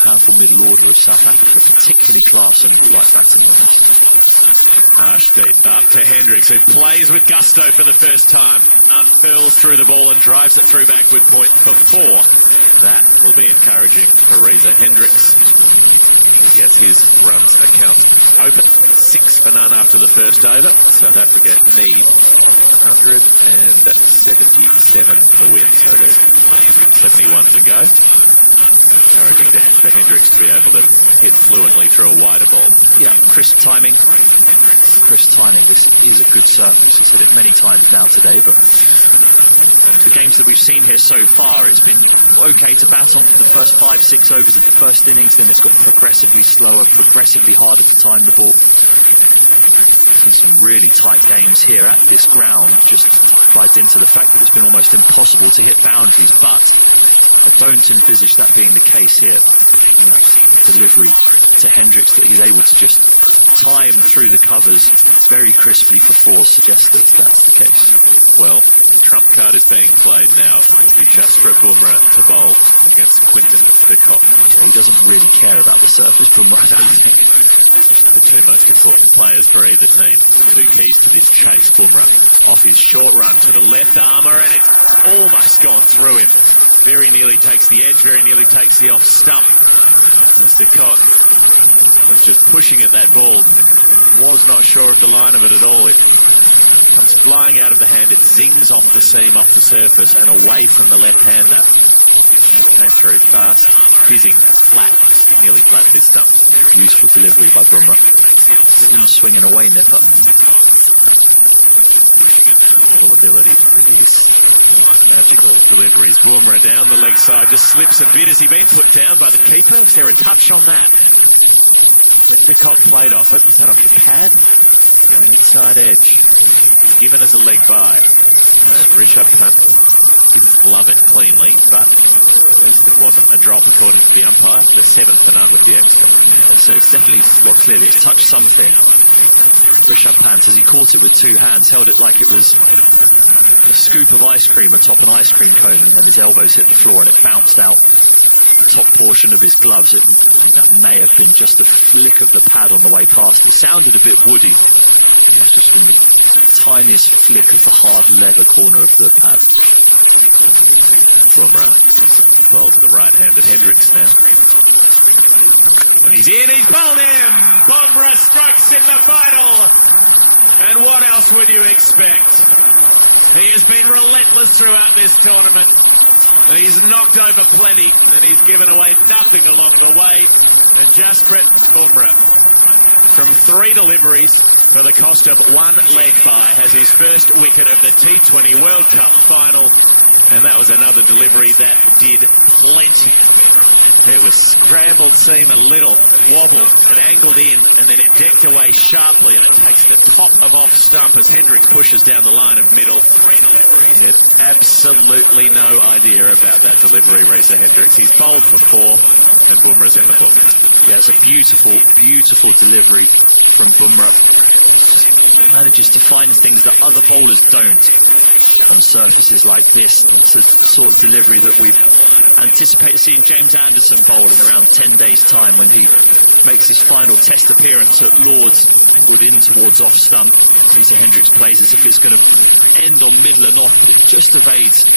powerful middle order of South Africa, particularly Klaasen, like backing on this. Deep up to Hendricks, who plays with gusto for the first time. Unfurls through the ball and drives it through backward point for 4. That will be encouraging for Reza Hendricks. He gets his run account open. 6 for none after the first over. South Africa need 177 for the win, so they've plenty with 71 to go. Encouraging for Hendricks to be able to hit fluently through a wider ball. Yeah, crisp timing. Crisp timing. This is a good surface. We've said it many times now today, but the games that we've seen here so far, it's been okay to bat on for the first 5-6 overs of the first innings, then it's got progressively slower, progressively harder to time the ball. Seen some really tight games here at this ground, just slides into the fact that it's been almost impossible to hit boundaries, but I don't envisage that being the case here. Delivery to Hendricks, that he was able to just time through the covers very crisply before suggests that that's the case. Well, the trump card is being played now. It will be Jasprit Bumrah to bowl against Quinton de Kock. He doesn't really care about the surface, Bumrah does. The two most important players for either team. 2 keys to this chase. Bumrah off his short run to the left armour, and it's almost gone through him. Very nearly takes the edge, very nearly takes the off stump. As de Kock was just pushing at that ball, was not sure of the line of it at all. It comes flying out of the hand, it zings off the seam, off the surface, and away from the left-hander. Came very fast, fizzing, flat, nearly flaps his stump. Useful delivery by Bumrah. In swinging away, Nipper. Ability to produce magical delivery. Bumrah down the leg side, just slips a bit. Has he been put down by the keeper? Is there a touch on that? De Kock played off it, cut off the pad. Going inside edge. Given as a leg by. Rishabh Pant didn't glove it cleanly, but at least it wasn't a drop according to the umpire. The 7 for none with the extra. So it's definitely, well, clearly it touched something. Rishabh Pant, as he caught it with 2 hands, held it like it was a scoop of ice cream atop an ice cream cone, and then his elbows hit the floor and it bounced out the top portion of his gloves. It may have been just a flick of the pad on the way past. It sounded a bit woody. It must have been the tiniest flick of the hard leather corner of the pad. Bumrah well to the right-handed Hendricks now. And he's in, he's bowled him! Bumrah strikes in the final! And what else would you expect? He has been relentless throughout this tournament. And he's knocked over plenty, and he's given away nothing along the way. And Jasprit Bumrah, from 3 deliveries for the cost of 1 leg by, has his first wicket of the T20 World Cup final. And that was another delivery that did plenty. It was scrambled seam a little, it wobbled, it angled in, and then it decked away sharply, and it takes the top of off stump as Hendricks pushes down the line of middle. He had absolutely no idea about that delivery, Reza Hendricks. He's bowled for 4, and Bumrah's in the book. Yeah, it's a beautiful, beautiful delivery from Bumrah. Manages to find things that other bowlers don't on surfaces like this. It's the sort of delivery that we anticipate seeing James Anderson bowl in around 10 days' time when he makes his final test appearance at Lord's, angled in towards off stump. Reza Hendricks plays as if it's going to end on middle and off. It just evades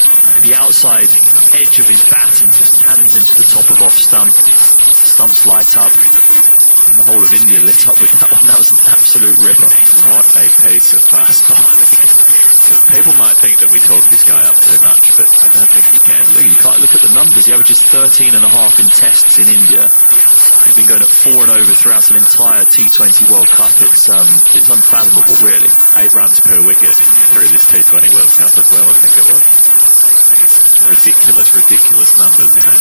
the outside edge of his bat and just cannons into the top of off stump. Stumps light up. And the whole of India lit up with that one. That was an absolute ripper. What a piece of fast bowling. People might think that we talk this guy up too much, but I don't think you can. Look, you can't look at the numbers. He averages 13.5 in tests in India. He's been going at 4 and over throughout an entire T20 World Cup. It's unfathomable, really. 8 runs per wicket through this T20 World Cup as well, I think it was. Ridiculous, ridiculous numbers in a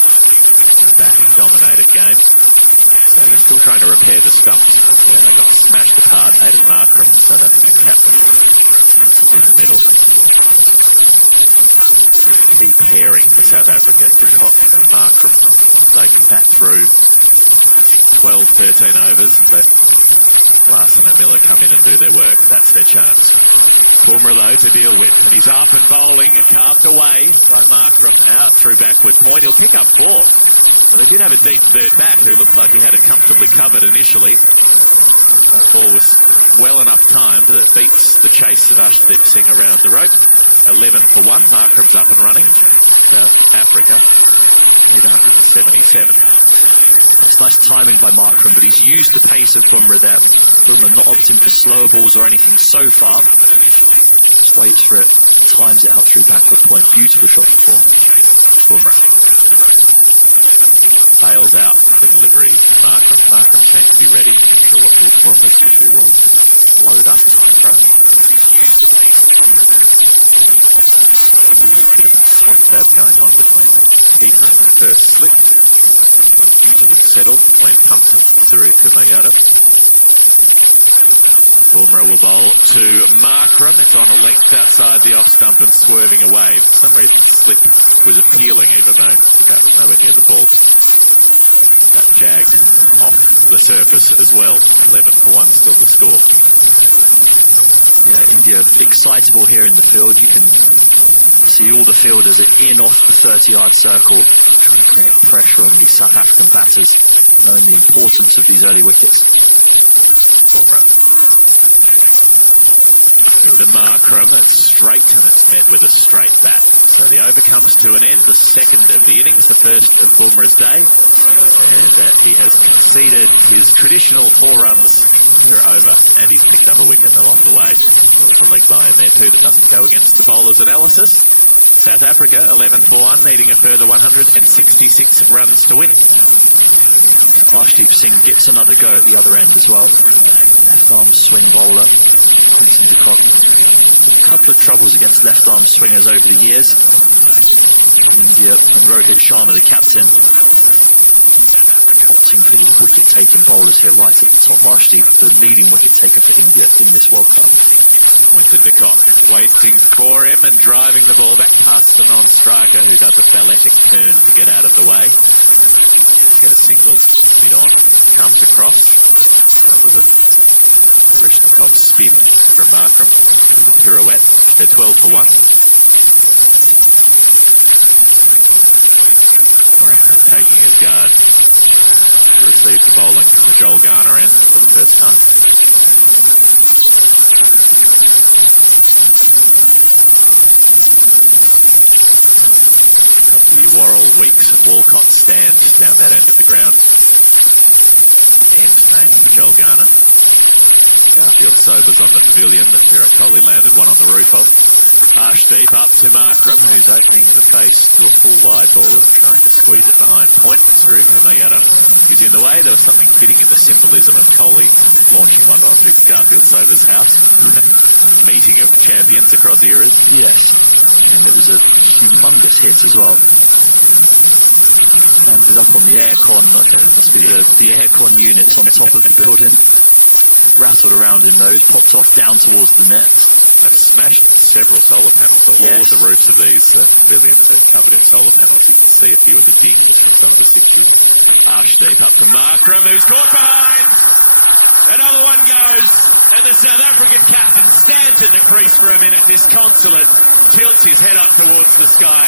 batting-dominated game. So they're still trying to repair the stump. Smashed apart. Hayden Markram, South African captain, was in the middle. Really key pairing for South Africa. De Kock and Markram breaking back through 12, 13 overs and let Clark and Miller come in and do their work. That's their chance. Bumrah though to deal with, and he's up and bowling and carved away by Markram out through backward point. He'll pick up 4. Well, they did have a deep third back who looked like he had it comfortably covered initially. That ball was well enough timed that it beats the chase of Arshdeep Singh around the rope. 11 for 1. Markram's up and running for Africa. 177. Nice timing by Markram, but he's used the pace of Bumrah. Bumrah not opting for slower balls or anything so far. Just waits for it, finds it out through backward point. Beautiful shot before. Bumrah bails out the delivery to Markram. Markram seems to be ready. So what his former official was. Followed up on the stroke. He's used slower ball or a bit of a contact going on between T20 and first slip. To get settled and comfortably through to Mayada. Bumrah will bowl to Markram. He's on a length outside the off stump and swerving away. For some reason the slip was appealing even though that was nowhere near the ball. That jagged off the surface as well. 11 for 1 still the score. Yeah, India excitable here in the field. You can see all the fielders in off the 30-yard circle. Create pressure on these South African batters, knowing the importance of these early wickets. To Markram and straight, and it's met with a straight bat. So the over comes to an end, the second of the innings, the first of Bumrah's day. And he has conceded his traditional 4 runs per over, and he's picked up a wicket along the way. Leg by in there too, just up to go against the bowler's analysis. South Africa, 11 for 1, needing a further 166 runs to win. Arshdeep Singh gets another go at the other end as well. Left-arm swing bowler. A couple of troubles against left-arm swingers over the years. India, Rohit Sharma, the captain, simply the wicket-taking bowlers here right at the top. Arshdeep, the leading wicket-taker for India in this World Cup. Wintercock waiting for him and driving the ball back past the non-striker who does a balletic turn to get out of the way. Single, comes across. With a top spin from Markram. The pirouette, they're 12 for 1. Taking his guard. He retrieves the bowling from Joel Garner in for first time. Warren Weeks and Walcott stand down that end of the ground. Taking Joel Garner. Gets overs on the pavilion. Virat Kohli landed one on the roof of. Arshdeep up to Markram. There's opening in the face to a full wide ball. Trying to squeeze it behind. 23 from Mayada. He's in the way. There was something fitting in the symbolism of Kohli launching one off his Garfield Brothers house. Meeting of champions across eras. Yeah. And it was a humongous hit as well. Landed up on the aircon, the aircon units on top of the building. Rattled around in those, popped off down towards the net. Smashed several solar panels. They wore the roofs of these pavilions were covered in solar panels. See if you were machine in the fantastic pictures. Arshdeep up to Markram, who's caught behind. Another one goes, and the South African captain stands at the crease for a minute disconsolate, tilts his head up towards the sky,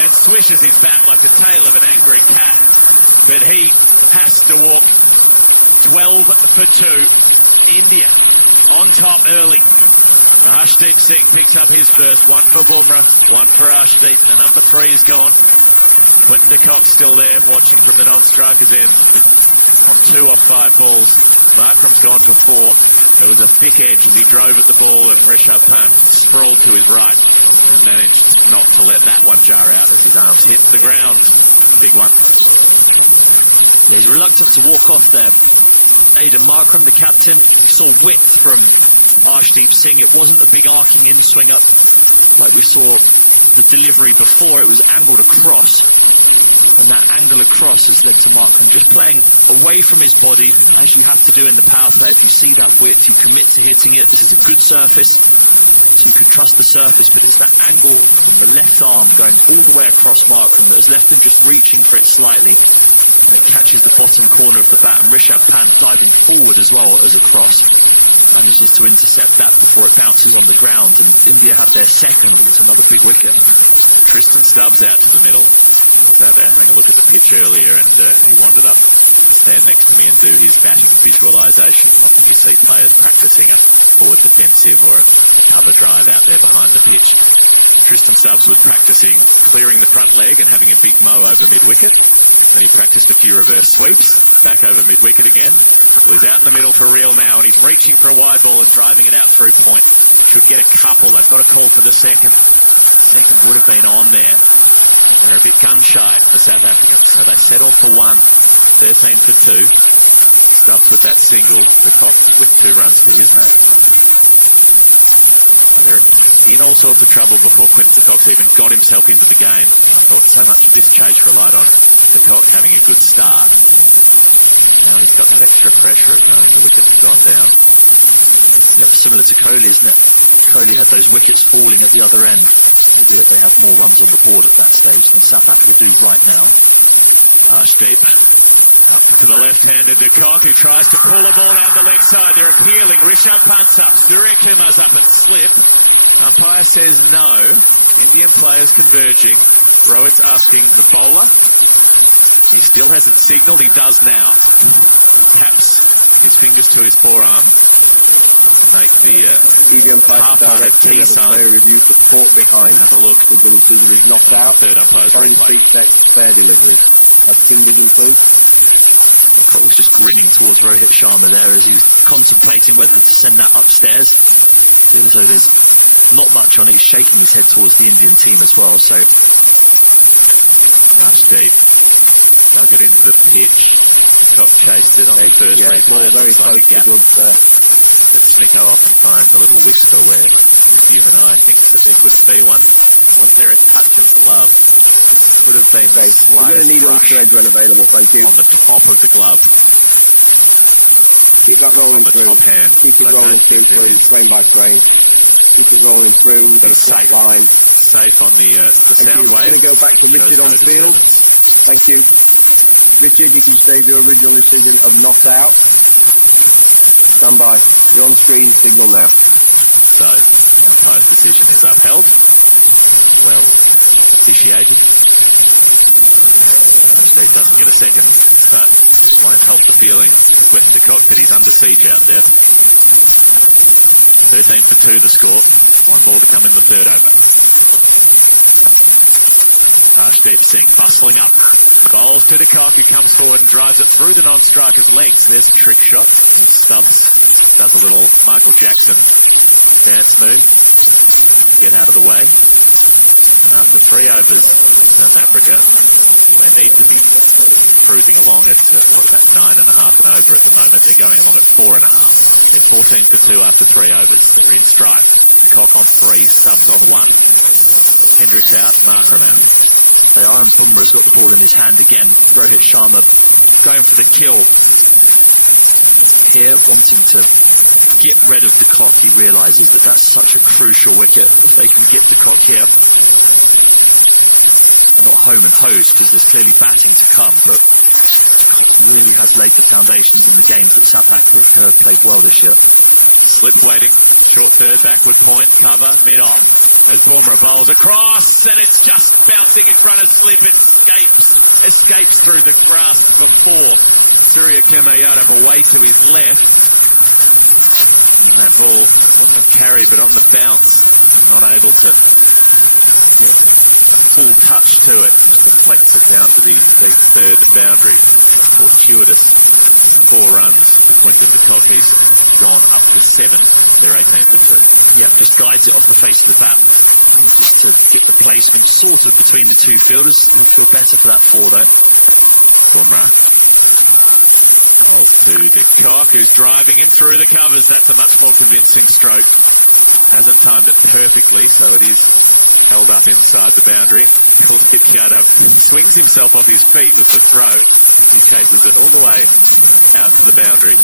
and swishes his bat like the tail of an angry cat. But he has to walk. 12 for 2. India on top early. Arshdeep Singh picks up his first. 1 for Bumrah, 1 for Arshdeep. The number 3 is gone. Wintercock's still there, watching with the non-strikers in. On 2 off 5 balls. Markram's gone for 4. There was a thick edge as he drove at the ball, and Rishabh Pant sprawled to his right and managed not to let that one jar out as his arm hits the ground. Big one. There's reluctance to walk off there. Aidan Markram, the captain, saw width from Arshdeep Singh. It wasn't a big arcing in-swing up like we saw the delivery before. It was angled across. And that angle across has led to Markram just playing away from his body, as you have to do in the power play. If you see that width, you commit to hitting it. There's a good surface, so you can trust the surface, but it's that angle and the left arm going all the way across Markram that has left him just reaching for it slightly. And catches the bottom corner of the bat, and Rishabh Pant diving forward as well as a cross. Manages to intercept that before it bounces on the ground, and India have their second, and it's another big wicket. Tristan Stubbs out to the middle. Found out having a look at the pitch earlier and knew one up. stand next to me and do his batting visualisation. Something you see players have to in a forward defensive or a cover drive out there behind the pitch. Tristan Stubbs was practising clearing the front leg and having a big mo over mid-wicket. Then he practised a few reverse sweeps, back over mid-wicket again. So he's out in the middle for real now, and he's reaching for a wide ball and driving it out through point. He'll get a couple. They've got to call for the second. Decent would have been on there. And a bit unsharp for South Africa. So they settle for one, 13 for two. Stubbs with that single to the top of it, 2 runs to his name. In all sorts of trouble before Spencer Cox even got himself into the game, but so much of this case relied on Cox having a good start. And he's got the extra pressure at the moment. He looks to drop down. That's similar to Kohli, isn't it? Kohli had those wickets falling at the other end. He had more runs on the board at that stage than South Africa do right now. Arshdeep up into the left-handed de Kock, who tries to pull the ball down the leg side. They're appealing. Rishabh Panta directing those up and slips. Umpire says no. Indian players converging. Rohit asking the bowler. He still hasn't signalled. He does now. Taps his fingers to his forearm. That'll make the Indian players half-hearted directing peace and the sign. player reviews the report behind. It will see you've been knocked out. Third umpire's Only replay. reflex fair delivery. That's fingers in food. Well, he's just grinning towards Rohit Sharma there as he's contemplating whether to send that upstairs. Feels though there's not much on it. He's shaking his head towards the Indian team as well. So Arshdeep on it into the pitch. Top chased it. They first Yeah, it's all very close to good. often trying a little whisper there, humanising the fair one. There is tapped in the glove. Could have been Okay, we're going to need all threads when available. Thank you. off of the glove. Keep that rolling through. Offhand. Keep it rolling through, please. Going by plane. Keep it rolling through. That line. Safe on the Thank you. down It's going to go back to Richard on the field. Thank you. Richard, you can save your original decision of knocked out. Stand by. Ron Tree, signal left. So, umpire decision is upheld. Well appreciated. Arshdeep wants to get a second, but it won't help the feelings for de Kock that he's under feet out there. 13 for 2 the score. One more to come in the third over. Arshdeep Singh bustling up. Bowls to de Kock. He comes forward and drives it through the non-striker's legs. There's a trick shot. And Stubbs does a little Michael Jackson dance move to get out of the way. Now only 3 overs for South Africa. Innings improving along at about 9.5 over at the moment. They're going in at 4.5. So 14 for 2 after 3 overs. They're in stride. Cock on 3, Stubbs on 1. Hendricks out, Markham in. So Aram Simra's got the ball in his hand again. Rohit Sharma going for the kill. Here, wanting to get rid of de Kock. He realises that that's such a crucial wicket. If they can get de Kock here, not home and hosed, because there's clearly batting to come, but he already has laid the foundations in the game that South Africa have played well this year. Slips waiting. Short third, backward point, cover, mid-off. As Bumrah bowls across, and it's just bouncing in front of slip. Escapes through the grasp before Surya Kemayadov away to his left. And that ball on the carry, but on the bounce, not able to get full touch to it. Deflected down to the escape third boundary. But Stewart, I think, 4 runs between him and Cock. He's gone up to 7 for right-handers. But yeah, just drives it off the face of the bat. Manages to get the placement sorted between the two fielders. Onto a better for that 4 though. Bumrah. Bowls to de Kock, who's driving him through the covers. That's a much more convincing stroke. Hasn't timed it perfectly, so it is held up inside the boundary. Rohit Yadav swings himself off his feet with the throw. He chases it all the way out to the boundary,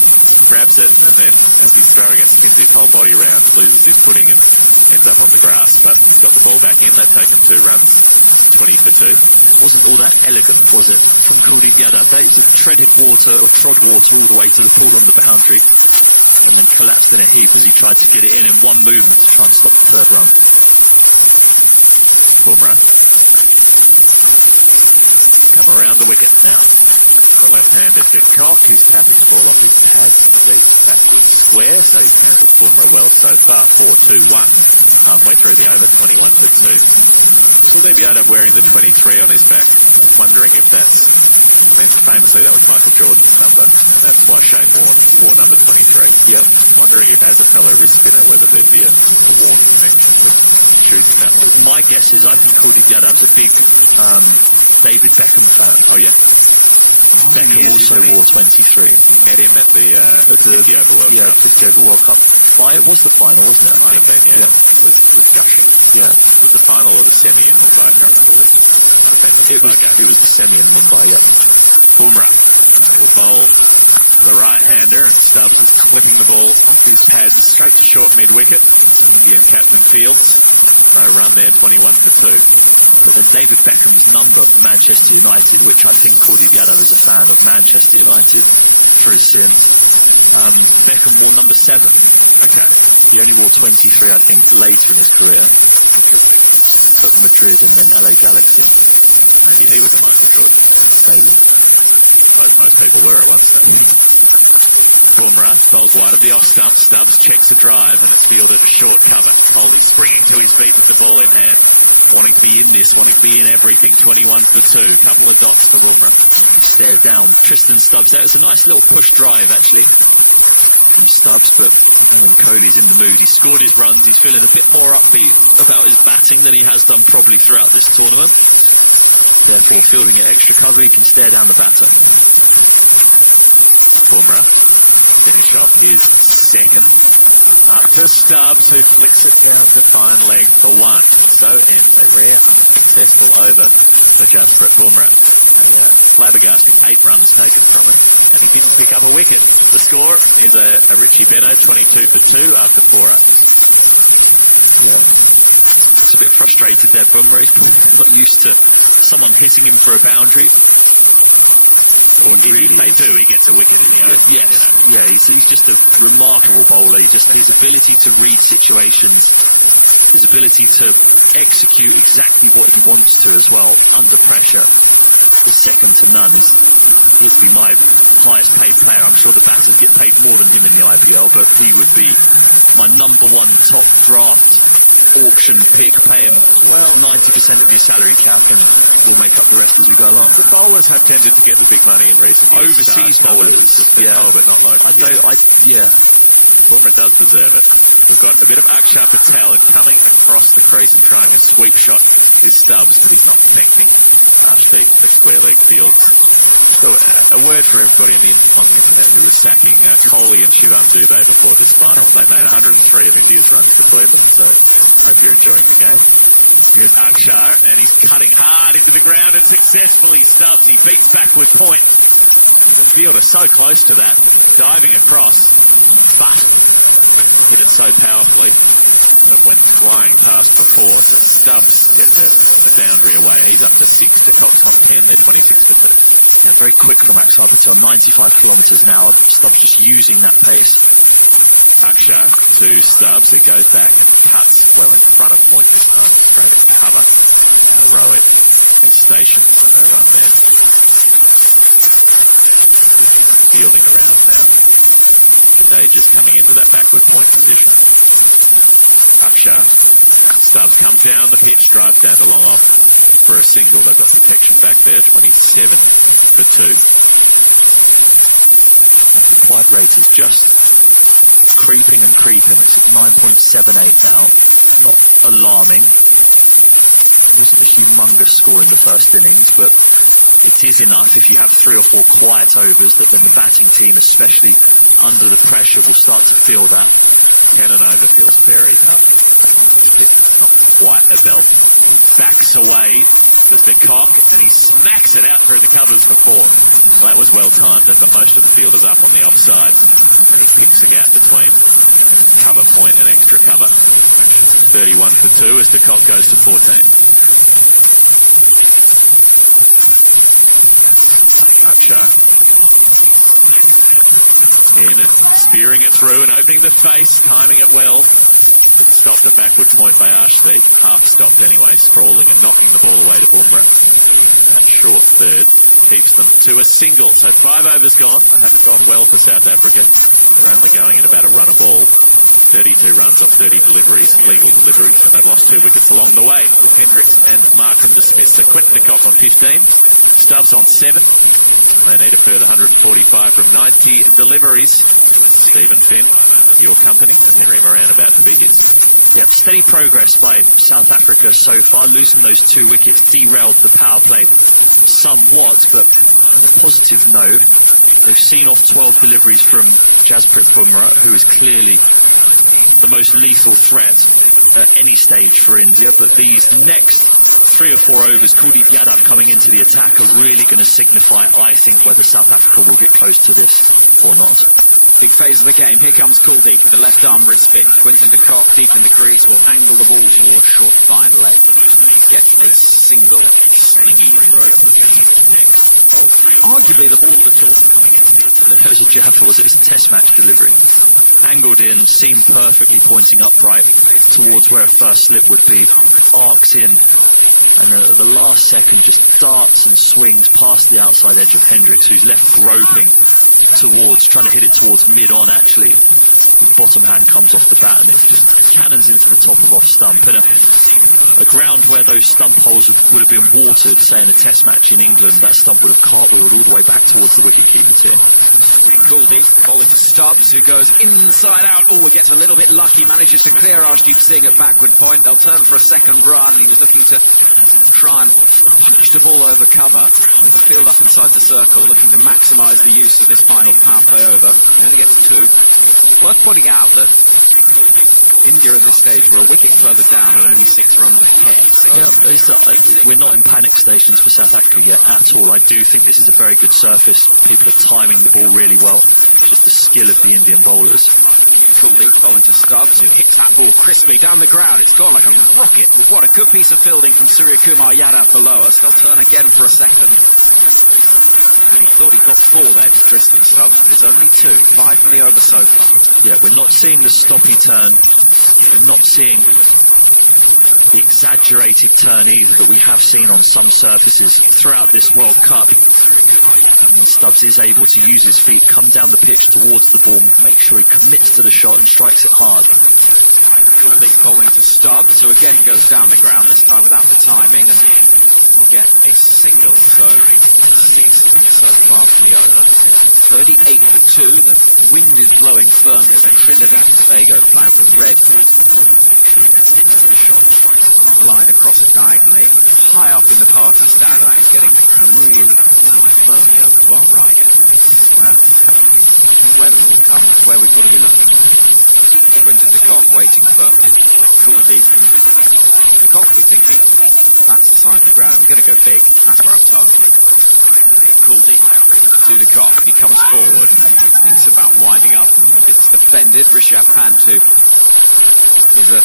grabs it, and then as he's throwing it, swings his whole body around, loses his footing, and ends up on the grass. But he's got the ball back in. They've taken 2 runs, 20 for 2. It wasn't all that elegant, was it? Kuldeep Yadav, they treaded water or trod water all the way to the corner of the boundary and then collapsed in a heap as he tried to get it in one movement to try and stop the third run. Bumrah. Come around the wicket. Left-hander de Kock. his path is more likely to be satisfactory. Where? As you know well so far, 4-2-1. Halfway through the over, 21-2. So maybe I'd have wearing the 23 on his back. Wondering if that Famously on white field, done white background, that's 400 straight. Yep. Wondering again the colour of his shirt, whether he'll be a blonde. My guess is I concluded Jadon's a big David Beckham fan for you. He also wore 23. He met him at the Peruvian World Yeah, Cup. the World Cup. It was the final, wasn't it? I don't think. Yeah, losing to Australia. Yeah. Was the final or the semi? I don't believe. It was the semi in Mumbai, yeah. Bumrah with his bowl, the right-hander, and Stubbs flicking the ball off his head straight to short mid-wicket in the Indian captain's field. Run there, 21-2. And David Beckham's number for Manchester United, which I think clearly Jadon is a fan of Manchester United ever since Beckham wore number 7. He only wore 23, I think, late in his career. At the midfield in the LA Galaxy. He knew them. Maybe. Like they were at one stage. Bumrah bowls wide of the off stump. Stubbs checks the drive and the fielder short of Kohli springing to his feet with the ball in hand. Wanting to be in this, wanting to be in everything. 21-2. Couple of dots for Bumrah. Stares down. Tristan Stubbs, that's a nice little push drive actually. From Stubbs, but Kohli's in the mood. He scored his runs. He's feeling a bit more upbeat about his batting than he has done probably throughout this tournament. Therefore, feels more excited. He can stare down the batter. Bumrah. Spin shot is second. Up to Stubbs, who flicks it down behind leg for one. So in the left, testing over the judgment. Bumrah. Flabbergasting 8 runs taken. He's going to pick up a wicket. The score is a Richie Benaud 22 for 2 after 4 overs. It's a bit frustrated there, Bumrah. He's not used to someone hitting him for a boundary. They do. He gets a wicket if he goes. Yes, yeah, he's just a remarkable bowler. His ability to read situations, his ability to execute exactly what he wants to as well, under pressure, is second to none. He'd be my highest paid player. I'm sure we'll get paid more than him in the IPL, but he would be my number one top draft auction pick, paying 90% of his salary cap, and we'll make up the rest as we go along. The bowlers have tended to get the big money in recent years. Overseas bowlers. Yeah. Oh, but not locally. Yeah. Bumrah does deserve it. He's got a bit of Akshar Patel coming across the crease and throwing a sweet shot is Stubbs. Just clear leg field. So a word for everybody who on this one who was sacking Kohli and Shivam Dubé before this final. They made 103 of India's runs at present, so I hope you're enjoying the game. Here's Akshar, and he's cutting hard into the ground and successfully does. He beats backward point. The fielder so close to that, diving across. Played so powerfully. Went flying past the four. Stubbs gets a boundary away. He's up to 6 this in here, 26 for 2. And a very quick one, that Stubbs. He's on 95 kilometres an hour. Stubbs just using that pace. Akshar to Stubbs, who goes back and cuts well in front of point. Although he's patient, but fielding there. Dangerous coming into that backward point position. Akshar. Stubbs comes down the pitch, drives down the long off for a single over. Pitching back there, 27 for 2. Heart rate is just creeping and creeping. 9.78 now. Not alarming. Wasn't a humongous score in the first innings, but it is enough if you have 3 or 4 quiet overs that when the batting team, especially under the pressure, will start to feel that. 10 and over feels very tough. White a belt. Backs away with the cock and he smacks it out from cover for 4. Well, that was well timed and most of the fielders up on the offside. And he hits the gap between cover point and extra cover. 31 for 2 as the cock goes to 14. Akshar in and spearing it through and opening the face, timing it well. Stopped at backward point by Arshdeep. Half stopped anyway, sprawling and knocking the ball away to Bumrah. Short third. takes them to a single. So 5 overs gone. Haven't gone well for South Africa. They're only going at about a run a ball. 32 runs on 30 deliveries, legal deliveries, and they've lost 2 wickets along the way. With Hendricks and Markham to split to clip the cop on 15. Stubbs on 7. They need a third 145 from 90 deliveries. Stevenson and your company hovering around about the wicket. Yeah, steady progress by South Africa so far. Losing those 2 wickets derailed the power play somewhat, but on a positive note, they've seen off 12 deliveries from Jasprit Bumrah, who is clearly the most lethal threat at any stage for India. But these next 3 or 4 overs, Kuldeep Yadav coming into the attack, are really going to signify, I think, whether South Africa will get close to this or not. Big phase of the game. Here comes Kuldeep with a left arm wrist spin. Quinton de Kock deep in the crease. He'll angle the ball towards short fine leg. Get a single. Maybe arguably the ball that was coming in. It was a jab, was it? It was a test match delivery. Angled in, seemed perfectly pointing upright towards where a first slip would be. Arcs in, and the last second just darts and swings past the outside edge of Hendricks, who's left groping towards, trying to hit it towards mid-on actually. His bottom hand comes off the bat and it just cannons into the top of off stump. And a ground where those stump holes would have been watered, say in a test match in England, that stump would have cartwheeled all the way back towards the wicket keepers here. Kuldeep bowling to Stubbs, who goes inside out. Oh, gets a little bit lucky, manages to clear Arshdeep Singh at backward point. They'll turn for a second run. He was looking to try and push the ball over cover. It's filled up inside the circle, looking to maximise the use of this final power play over. He only gets 2. It's worth pointing out that India at this stage were a wicket further down and only 6 runs ahead. We're not in panic stations for South Africa yet at all. I do think this is a very good surface. People are timing the ball really well. It's just the skill of the Indian bowlers. Kuldeep bowling to Stubbs, who hit that ball crisply down the ground. It's gone like a rocket. With what a good piece of fielding from Surya Kumar Yadav below us. They'll turn again for a second. And he thought he got 4 there to Tristan Stubbs, but it's only 2. 5 from the over so far. Yeah, we're not seeing the stoppy turn. We're not seeing the exaggerated turn either that we have seen on some surfaces throughout this World Cup. And Stubbs is able to use his feet, come down the pitch towards the ball, make sure he commits to the shot and strikes it hard. Kuldeep bowling to Stubbs, who again goes down the ground, this time without the timing, and will get a single. So 6 so far from the over. 38 for 2. The wind is blowing firmly. The Trinidad Tobago flag, the red over the shot. Line across it diagonally, high up in the party stand. That is getting really firmly over the long right. Where we will come, where we've got to be looking. Quinton de Kock waiting for Kuldeep, and de Kock is thinking that's the side of the ground. You're going to go big, no matter how tough. Kuldeep to de Kock. He comes forward and thinks about winding up and gets defended. Rishabh Pant, who was a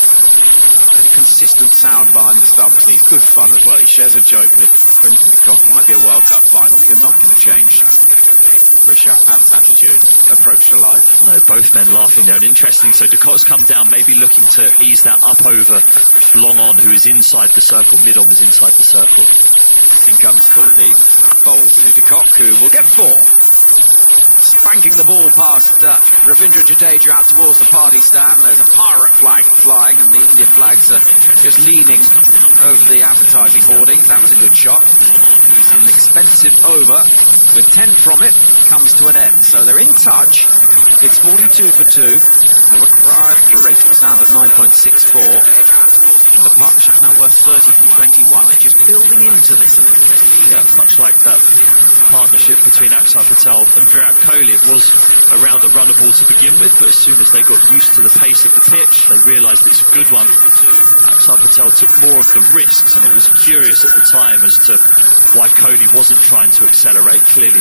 consistent sound behind the stump, and he's good fun as well. He shares a joke with Quinton de Kock. It might be a World Cup final. You're not going to change Rishabh Pant's attitude, approach to life. No, both men laughing there. And interesting, so de Kock's come down, maybe looking to ease that up over long on, who is inside the circle. Mid on is inside the circle. In comes Kuldeep, bowls to de Kock, who will get 4. Spanking the ball past Ravindra Jadeja out towards the party stand. There's a pirate flag flying, and the Indian flags are just leaning over the advertising hoardings. That was a good shot. And an expensive over with 10 from it comes to an end. So they're in touch. It's 42 for 2. The required replacement sound at 9.64. And the partnership's now worth 30 from 21. They're just building into this. Yeah, much like that partnership between Akshar Patel and Virat Kohli. It was around the runnable to begin with, but as soon as they got used to the pace of the pitch, they realised it's a good one. Akshar Patel took more of the risks, and it was curious at the time as to why Kohli wasn't trying to accelerate. Clearly,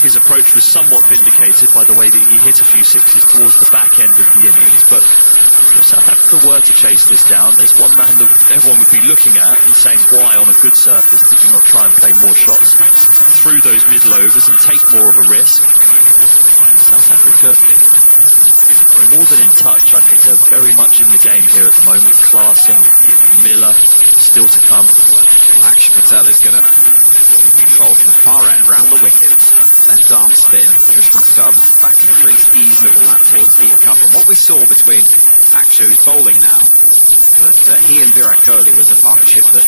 his approach was somewhat vindicated by the way that he hit a few sixes towards the back end of the innings. But if South Africa were to chase this down, there's one man that everyone would be looking at and saying, why on a good surface did you not try and play more shots through those middle overs and take more of a risk? South Africa are more than in touch. I think they're very much in the game here at the moment. Clarkin, Miller, still to come. Patel is going to Bowl from the far end, round the wicket. Left arm spin, Tristan Stubbs back in the crease, easing the ball out towards deep cover. And what we saw between Akshay, who's bowling now, that he and Virat Kohli was a partnership that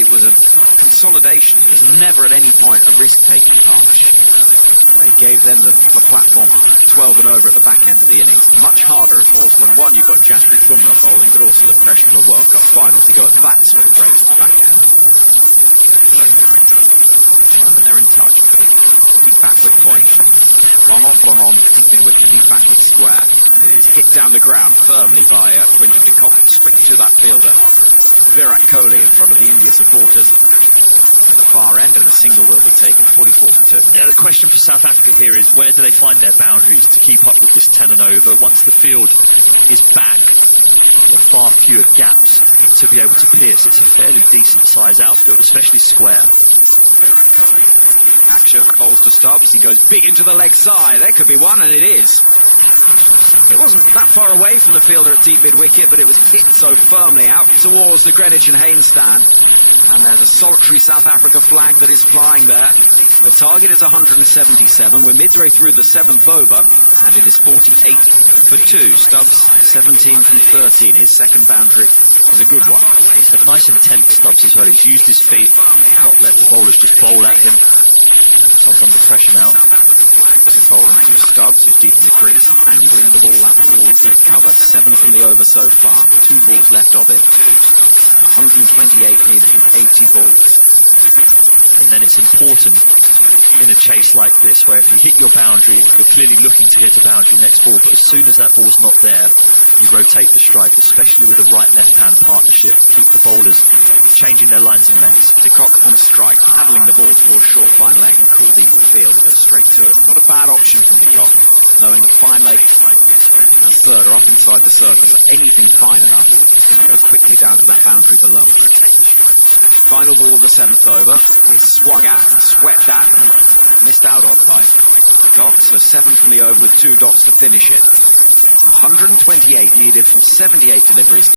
it was a consolidation. There was never at any point a risk-taking partnership. They gave them the platform 12 and over at the back end of the innings. Much harder, of course, when one, you've got Jasprit Bumrah bowling, but also the pressure of a World Cup final to go at that sort of rate at the back end. They're in touch, but a deep backward point. Long on, in with a deep backward square. And it is hit down the ground firmly by Quinton de Kock, straight to that fielder. Virat Kohli in front of the Indian supporters. Far end, and a single will be taken, 44 for 2. Yeah, the question for South Africa here is where do they find their boundaries to keep up with this 10 and over? Once the field is back, there are far fewer gaps to be able to pierce. It's a fairly decent size outfield, especially square. Action, bowls to Stubbs, he goes big into the leg side. There could be one, and it is. It wasn't that far away from the fielder at deep mid-wicket, but it was hit so firmly out towards the Greenwich and Haynes stand. And there's a solitary South Africa flag that is flying there. The target is 177. We're midway through the 7th over, and it is 48 for 2. Stubbs, 17 from 13. His second boundary is a good one. He's had nice intent, Stubbs, as well. He's used his feet, not let the bowlers just bowl at him. Take under pressure now. Bowling from Stubbs is deep in the crease, angling the ball out towards deep cover. 7 from the over so far. 2 balls left of it. 128 needed from 80 balls. And then it's important in a chase like this, where if you hit your boundary, you're clearly looking to hit a boundary next ball, but as soon as that ball's not there, you rotate the strike, especially with a right-left-hand partnership, to keep the bowlers changing their lines and lengths. De Kock on strike, paddling the ball towards short fine leg, and Coolby to the field, goes straight to him. Not a bad option from De Kock, knowing that fine leg and third are up inside the circle. If anything fine enough, it's going to go quickly down to that boundary below. Final ball of the 7th over. It's swung at and swept at and missed out on by De Kock. So 7 from the over with 2 dots to finish it. 128 needed from 78 deliveries.